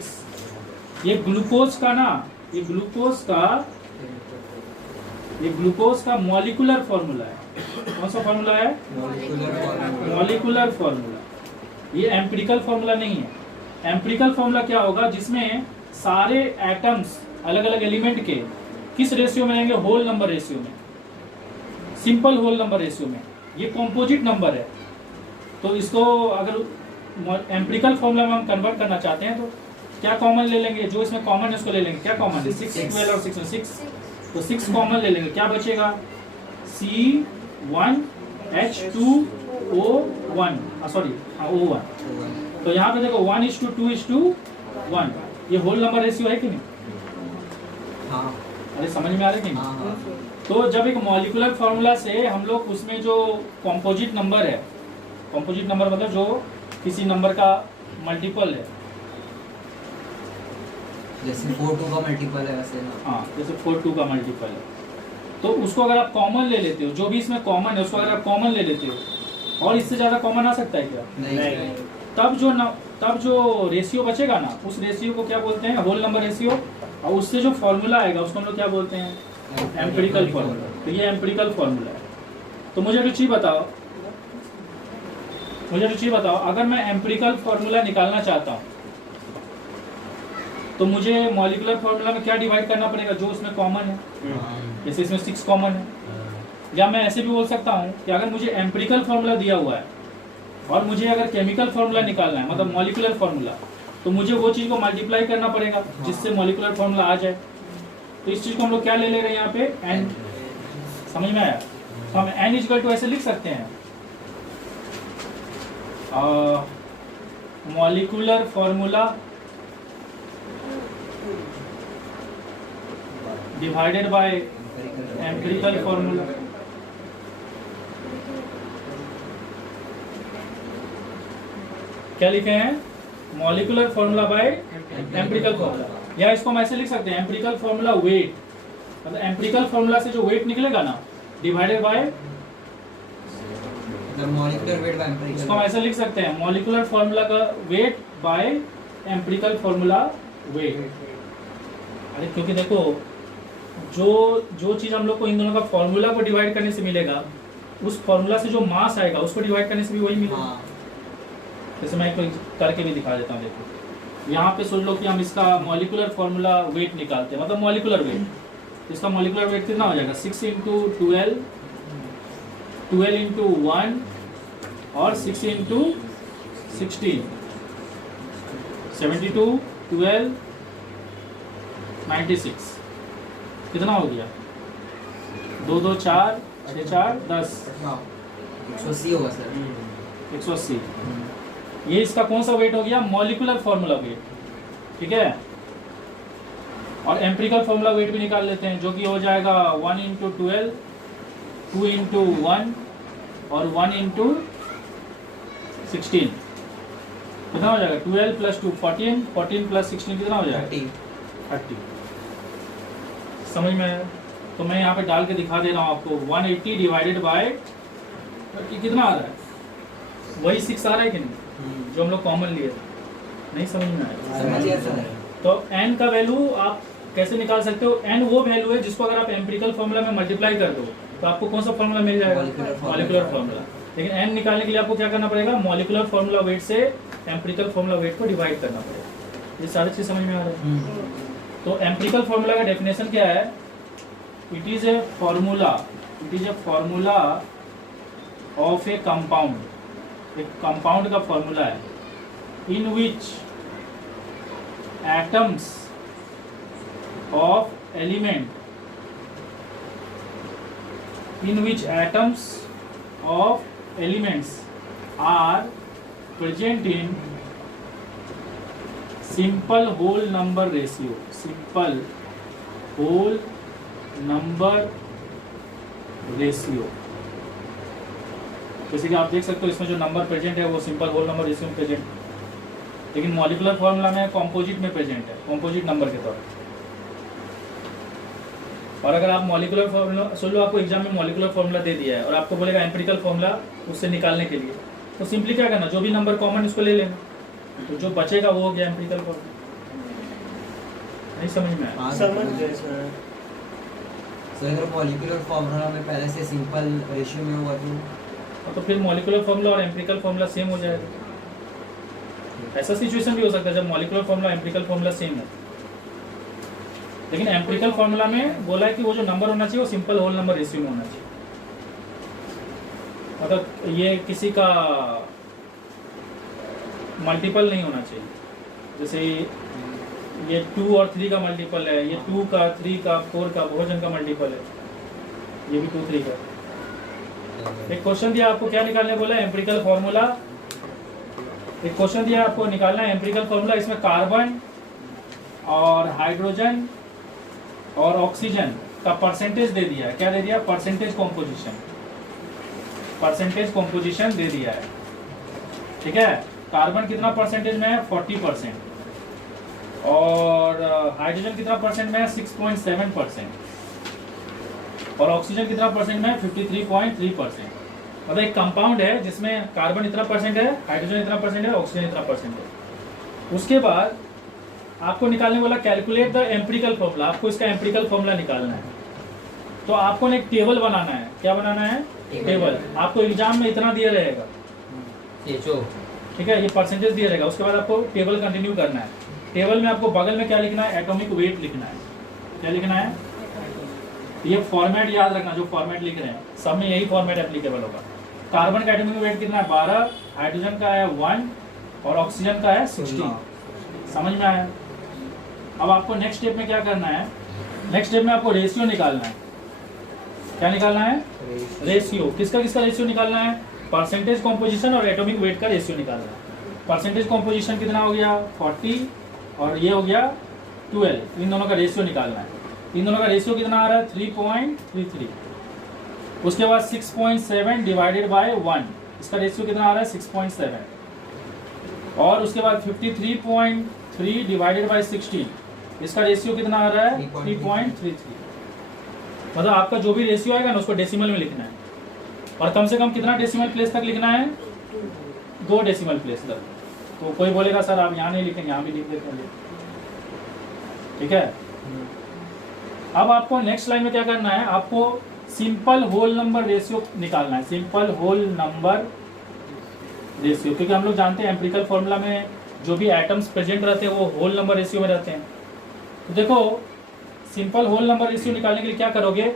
ये ग्लूकोज का ना, ये ग्लूकोज का मॉलिक्यूलर फॉर्मूला है। कौन सा फॉर्मूला है? Molecular formula. ये एम्पिरिकल फॉर्मूला नहीं है। एम्पिरिकल फॉर्मूला क्या होगा? जिसमें सारे एटम्स अलग अलग एलिमेंट के किस रेशियो में रहेंगे? होल नंबर रेशियो में, सिंपल होल नंबर रेशियो में। ये कॉम्पोजिट नंबर है। तो इसको अगर एम्पिरिकल फॉर्मूला में हम कन्वर्ट करना चाहते हैं तो क्या कॉमन ले लेंगे? जो इसमें कॉमन है उसको ले लेंगे। क्या कॉमन है? 6, 12 और 6 में 6, तो 6 कॉमन ले लेंगे। क्या बचेगा? C1H2O1, sorry O1। तो यहाँ पे देखो 1:2:1, ये होल नंबर रेशियो है कि नहीं? हाँ। अरे समझ में आ रहा है कि नहीं? हाँ। तो जब एक मॉलिक्यूलर फार्मूला से हम लोग उसमें जो कॉम्पोजिट नंबर है, कॉम्पोजिट नंबर मतलब जो किसी नंबर का मल्टीपल है, जैसे 4 का मल्टीपल है वैसे ना। हाँ जैसे 4 का मल्टीपल है, तो उसको अगर आप कॉमन ले लेते हो, जो भी इसमें कॉमन है उसको अगर आप कॉमन ले लेते हो, और इससे ज़्यादा कॉमन आ सकता है क्या? नहीं। तब जो रेशियो बचेगा ना, उस रेशियो को क्या बोलते हैं? Whole number ratio. और उससे जो फॉर्मूला आएगा उसको हम लोग क्या बोलते हैं? Empirical formula. तो ये एम्पिरिकल फॉर्मूला है। तो मुझे रुचि बताओ, अगर मैं एम्पिरिकल फॉर्मूला निकालना चाहता हूँ तो मुझे मॉलिक्यूलर फॉर्मूला में क्या डिवाइड करना पड़ेगा? जो उसमें कॉमन है। जैसे इसमें 6 कॉमन है। या मैं ऐसे भी बोल सकता हूँ कि अगर मुझे एम्पिरिकल फॉर्मूला दिया हुआ है और मुझे अगर केमिकल फॉर्मूला निकालना है, मतलब मॉलिक्यूलर फॉर्मूला, तो मुझे वो चीज़ को मल्टीप्लाई करना पड़ेगा जिससे मॉलिक्यूलर फॉर्मूला आ जाए। तो इस चीज़ को हम लोग क्या ले रहे हैं यहाँ पे? एन। समझ में आया? तो हम एन इक्वल टू ऐसे लिख सकते हैं, molecular formula divided by empirical formula. क्या लिखे हैं? Molecular formula bye empirical formula. या इसको हम ऐसे लिख सकते हैं, एम्पिरिकल फॉर्मूला वेट, मतलब एम्पिरिकल फॉर्मूला से जो वेट निकलेगा ना, divided by, molecular weight by empirical. इसको हम ऐसे लिख सकते हैं, मॉलिक्यूलर फॉर्मूला का weight by empirical formula wait. अरे क्योंकि देखो जो चीज़ हम लोग को इन दोनों का फॉर्मूला को डिवाइड करने से मिलेगा, उस फॉर्मूला से जो मास आएगा उसको डिवाइड करने से भी वही मिलेगा। जैसे मैं एक करके भी दिखा देता हूँ। देखो यहाँ पे सोच लो कि हम इसका मॉलिक्यूलर फॉर्मूला वेट निकालते हैं, मतलब मॉलिक्यूलर वेट। इसका मॉलिक्यूलर वेट कितना हो जाएगा? 6 × 12, 12 × 1 और 6 × 16, 72, 12, 96। कितना हो गया? 2 2 4 6 4 10, 180 होगा सर। 180। ये इसका कौन सा वेट हो गया? Molecular formula wait. ठीक है। और एम्पिरिकल फॉर्मूला वेट भी निकाल लेते हैं, जो कि हो जाएगा 1 × 12, 2 × 1 और 1 × 16। कितना हो जाएगा? 12 + 2 14, 14 + 16 कितना हो जाएगा? 30। समझ में आया? तो मैं यहाँ पे डाल के दिखा दे रहा हूँ आपको। 180 डिवाइडेड बाय 30 कितना आ रहा है? वही 6 आ रहा है कि नहीं, जो हम लोग कॉमन लिए थे? नहीं समझ में आया? समझिए सर। तो n का वैल्यू आप कैसे निकाल सकते हो? n वो वैल्यू है जिसको अगर आप एम्पिरिकल फॉर्मूला में मल्टीप्लाई कर दो तो आपको कौन सा फॉर्मूला मिल जाएगा? Molecular formula. लेकिन n निकालने के लिए आपको क्या करना पड़ेगा? मॉलिक्यूलर फॉर्मूला वेट से एम्पिरिकल फॉर्मूला वेट को डिवाइड करना पड़ेगा। ये सारी चीज समझ में आ रहा है? तो एम्पिरिकल फॉर्मूला का डेफिनेशन क्या है? It is a formula of A compound. एक कंपाउंड का फॉर्मूला है इन विच atoms of elements are present in simple whole number ratio. जैसे कि आप देख सकते हो इसमें जो नंबर प्रेजेंट है वो सिंपल होल नंबर रेशियो में प्रेजेंट है, लेकिन मॉलिक्यूलर फॉर्मूला में कॉम्पोजिट में प्रेजेंट है, कॉम्पोजिट नंबर के तौर पर। और अगर आप मॉलिक्यूलर फॉर्मूला सोचो, आपको एग्जाम में मॉलिक्यूलर फॉर्मूला दे दिया है और आपको बोलेगा एम्पिरिकल फॉर्मूला उससे निकालने के लिए, तो सिंपली क्या करना, जो भी नंबर कॉमन उसको ले लेना, तो जो बचेगा वो हो गया एम्पिरिकल फॉर्मूला। नहीं समझ में आया? समझ गए सर। सो अगर मॉलिक्यूलर फॉर्मूला में पहले से सिंपल रेशियो में हुआ तो फिर मॉलिक्यूलर फॉर्मूला और एम्पिरिकल फॉर्मूला सेम हो जाएगा। ऐसा सिचुएशन भी हो सकता है जब molecular formula empirical formula same है, लेकिन एम्पिरिकल फॉर्मूला में बोला है कि वो जो नंबर होना चाहिए वो सिंपल होल नंबर रेशियो में होना चाहिए। मतलब ये किसी का मल्टीपल नहीं होना चाहिए, जैसे ये 2 और 3 का मल्टीपल है, ये 2 का 3 का 4 का बहुवचन का मल्टीपल है, ये भी 2 3 का। एक क्वेश्चन दिया आपको, क्या निकालने बोला? Empirical formula. एक क्वेश्चन दिया आपको निकालना है एम्पिरिकल फॉर्मूला, इसमें कार्बन और हाइड्रोजन और ऑक्सीजन का परसेंटेज दे दिया है। क्या दे दिया? परसेंटेज कॉम्पोजिशन दे दिया है। ठीक है, कार्बन कितना परसेंटेज में है? 40%, और हाइड्रोजन कितना परसेंट में है? 6.7%, और ऑक्सीजन कितना परसेंट में है? 53.3%। मतलब एक कंपाउंड है जिसमें कार्बन इतना परसेंट है, हाइड्रोजन इतना परसेंट है, ऑक्सीजन इतना परसेंट है। उसके बाद आपको निकालने वाला कैलकुलेट द एम्पिरिकल फॉर्मूला, आपको इसका एम्पिरिकल फॉर्मूला निकालना है। तो आपको एक टेबल बनाना है। क्या बनाना है? टेबल। आपको एग्जाम में इतना दिया रहेगा, ठीक है, ये परसेंटेज दिया रहेगा। उसके बाद आपको टेबल कंटिन्यू करना है। टेबल में आपको बगल में क्या लिखना है? एटॉमिक वेट लिखना है। क्या लिखना है? ये फॉर्मेट याद रखना, जो फॉर्मेट लिख रहे हैं सब में यही फॉर्मेट एप्लीकेबल होगा। कार्बन का एटॉमिक वेट कितना है? 12, हाइड्रोजन का है 1 और ऑक्सीजन का है 16। समझ में आया? अब आपको नेक्स्ट स्टेप में क्या करना है? नेक्स्ट स्टेप में आपको रेशियो निकालना है। क्या निकालना है? रेशियो। किसका किसका रेशियो निकालना है? परसेंटेज कॉम्पोजिशन और एटॉमिक वेट का रेशियो निकालना है। परसेंटेज कॉम्पोजिशन कितना हो गया? 40, और ये हो गया 12। इन दोनों का रेशियो निकालना है। इन दोनों का रेशियो कितना आ रहा है? 3.33। उसके बाद 6.7 डिवाइडेड बाय 1, इसका रेशियो कितना आ रहा है? 6.7। और उसके बाद 53.3 डिवाइडेड बाय 16, इसका रेशियो कितना आ रहा है? 3.33। मतलब आपका जो भी रेशियो आएगा ना उसको डेसिमल में लिखना है, और कम से कम कितना डेसिमल प्लेस तक लिखना है? 2 डेसिमल प्लेस तक। तो कोई बोलेगा सर आप यहाँ नहीं लिखेंगे, यहाँ भी लिख देते हैं। ठीक है, अब आपको नेक्स्ट लाइन में क्या करना है? आपको सिंपल होल नंबर रेशियो निकालना है। सिंपल होल नंबर रेशियो, क्योंकि हम लोग जानते हैं एम्पिरिकल फॉर्मूला में जो भी एटम्स प्रेजेंट रहते हैं वो होल नंबर रेशियो में रहते हैं। तो देखो, सिंपल होल नंबर रेशियो निकालने के लिए क्या करोगे?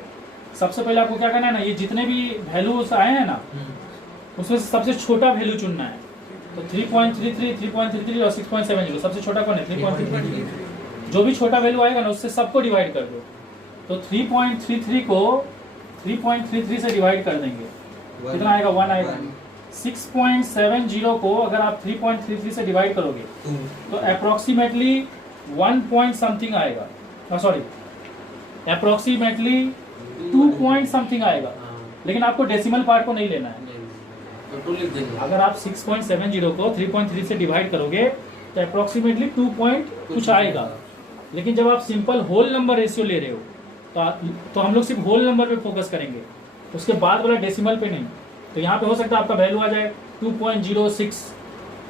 सबसे पहले आपको क्या करना है ना, ये जितने भी वैल्यूज आए हैं ना उसमें से सबसे छोटा वैल्यू चुनना है। तो 3.33, 3.33 और 6.70, सबसे छोटा कौन है? 3.33। जो भी छोटा वैल्यू आएगा ना उससे सबको डिवाइड कर दो। तो 3.33 को 3.33 से डिवाइड कर देंगे, कितना आएगा? 1 आएगा। 6.70 को अगर आप 3.33 से डिवाइड करोगे तो अप्रोक्सीमेटली 1 पॉइंट समथिंग आएगा, सॉरी अप्रोक्सीमेटली 2 पॉइंट समथिंग आएगा। लेकिन आपको डेसिमल पार्ट को नहीं लेना है। अगर आप 6.70 को 3.3 से डिवाइड करोगे तो अप्रोक्सीमेटली 2 पॉइंट कुछ आएगा। लेकिन जब आप सिंपल होल नंबर रेशियो ले रहे हो तो हम लोग सिर्फ होल नंबर पे फोकस करेंगे, उसके बाद वाला डेसिमल पे नहीं। तो यहाँ पे हो सकता है आपका वैल्यू आ जाए 2.06,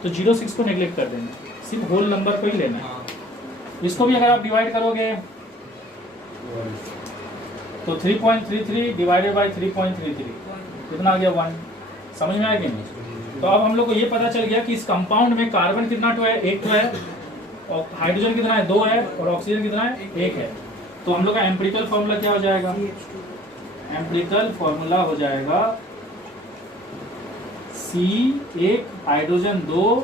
तो 06 को नेग्लेक्ट कर देना, सिर्फ होल नंबर को ही लेना है। हाँ इसको भी अगर आप डिवाइड करोगे तो 3.33 डिवाइडेड बाई 3.33 कितना आ गया 1, समझ में आया कि नहीं? तो अब हम लोग को ये पता चल गया कि इस कंपाउंड में कार्बन कितना तो है, 1 तो है, और हाइड्रोजन कितना है, 2 है, और ऑक्सीजन कितना है, 1 है। तो हम लोग का एम्पिरिकल फॉर्मूला क्या हो जाएगा? एम्पिरिकल फॉर्मूला हो जाएगा C1 हाइड्रोजन 2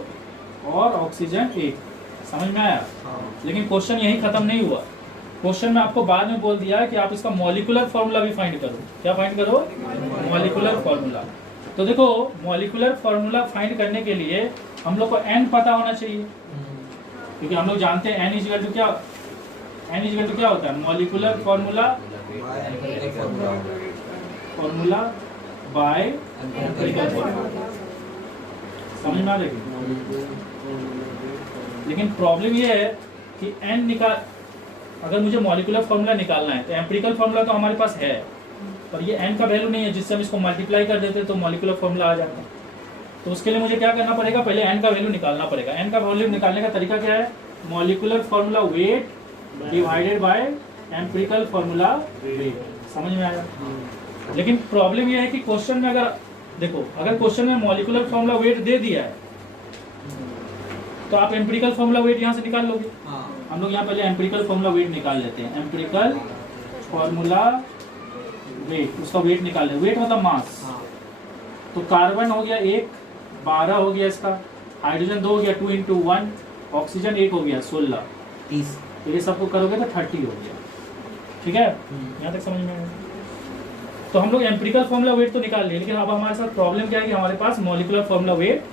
और ऑक्सीजन 1। समझ में आया? हाँ लेकिन क्वेश्चन यही खत्म नहीं हुआ। क्वेश्चन में आपको बाद में बोल दिया कि आप इसका मॉलिक्यूलर फॉर्मूला भी फाइंड करो। क्या फाइंड करो? Molecular formula. तो देखो मॉलिक्यूलर फॉर्मूला फाइंड करने के लिए हम लोग को n पता होना चाहिए, क्योंकि हम लोग जानते हैं n इक्वल टू क्या होता है? Molecular formula bye empirical formula. समझ में आ रही? लेकिन प्रॉब्लम ये है कि अगर मुझे मॉलिक्यूलर फॉर्मूला निकालना है तो एम्पिरिकल फॉर्मूला तो हमारे पास है, पर ये n का वैल्यू नहीं है, जिससे हम इसको मल्टीप्लाई कर देते तो मॉलिक्यूलर फॉर्मूला आ जाता। तो उसके लिए मुझे क्या करना पड़ेगा? पहले n का वैल्यू निकालना पड़ेगा। n का वैल्यू निकालने का तरीका क्या है? Molecular formula weight divided by empirical formula wait. समझ में आया? लेकिन प्रॉब्लम ये है कि क्वेश्चन में अगर क्वेश्चन में मॉलिक्यूलर फॉर्मूला वेट दे दिया है तो आप एम्पिरिकल फॉर्मूला वेट यहाँ से निकाल लोगे। हाँ हम लोग यहाँ पहले एम्पिरिकल फॉर्मूला वेट निकाल लेते हैं। एम्पिरिकल फॉर्मूला वेट, उसका वेट निकाल लें। वेट मतलब मास। हाँ तो कार्बन हो गया 1, 12 हो गया इसका, हाइड्रोजन 2 हो गया 2 × 1, ऑक्सीजन 1 हो गया 16। 30। तो ये सबको करोगे तो 30 हो गया। ठीक है, यहाँ तक समझ में आया? तो हम लोग एम्पिरिकल फॉर्मूला वेट तो निकाल लिए, लेकिन अब हमारे साथ प्रॉब्लम क्या है कि हमारे पास मॉलिक्यूलर फॉर्मूला वेट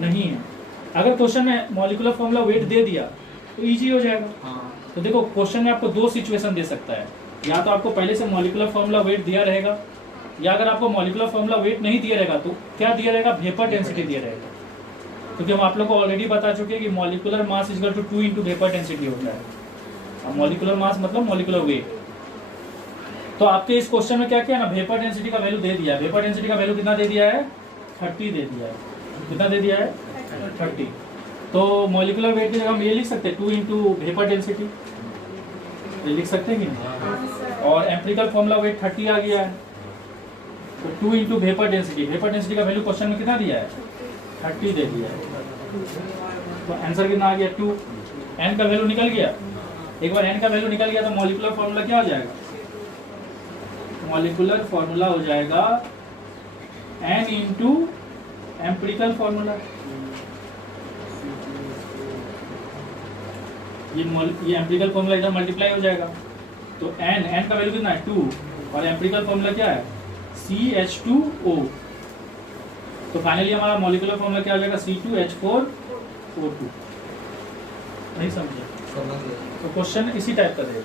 नहीं है। अगर क्वेश्चन में मॉलिक्यूलर फॉर्मूला वेट दे दिया तो इजी हो जाएगा। हाँ तो देखो क्वेश्चन में आपको 2 सिचुएशन दे सकता है, या तो आपको पहले से मॉलिक्यूलर फॉर्मूला वेट दिया रहेगा, या अगर आपको मॉलिक्यूलर फॉर्मूला वेट नहीं दिया रहेगा तो क्या दिया रहेगा? वेपर डेंसिटी दिया रहेगा। क्योंकि हम आप लोग को ऑलरेडी बता चुके हैं कि molecular mass equal to 2 × vapour density होता है। अब मॉलिक्यूलर मास मतलब मॉलिक्यूलर वेट। तो आपके इस क्वेश्चन में क्या किया ना, वेपर डेंसिटी का वैल्यू दे दिया है। वेपर डेंसिटी का वैल्यू कितना दे दिया है? 30 दे दिया है। कितना दे दिया है? 30। तो मॉलिक्यूलर वेट की जगह हम ये लिख सकते हैं 2 × वेपर डेंसिटी, ये लिख सकते हैं कि नहीं? और एम्पिरिकल फॉर्मूला वेट 30 आ गया है, तो 2 × वेपर डेंसिटी। वेपर डेंसिटी का वैल्यू क्वेश्चन में कितना दिया है? 30 दे दिया है। तो आंसर कितना आ गया? 2। n का वैल्यू निकल गया। एक बार n का वैल्यू निकल गया तो मॉलिक्यूलर फॉर्मूला क्या हो जाएगा? मॉलिक्यूलर फॉर्मूला हो जाएगा n × एम्पिरिकल फॉर्मूला। ये एम्पिरिकल फॉर्मूला इधर मल्टीप्लाई हो जाएगा, तो n का वैल्यू कितना है? 2, और एम्पिरिकल फॉर्मूला क्या है? CH2O। तो फाइनली हमारा मॉलिक्यूलर फॉर्मूला क्या हो जाएगा? C2H4O2। नहीं समझे? तो क्वेश्चन इसी टाइप का देगा।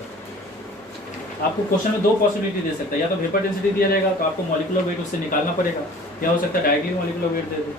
आपको क्वेश्चन में 2 पॉसिबिलिटी दे सकता है, या तो वेपर डेंसिटी दिया रहेगा तो आपको मॉलिक्यूलर वेट उससे निकालना पड़ेगा, या हो सकता है डायरेक्टली मॉलिक्यूलर वेट दे दे।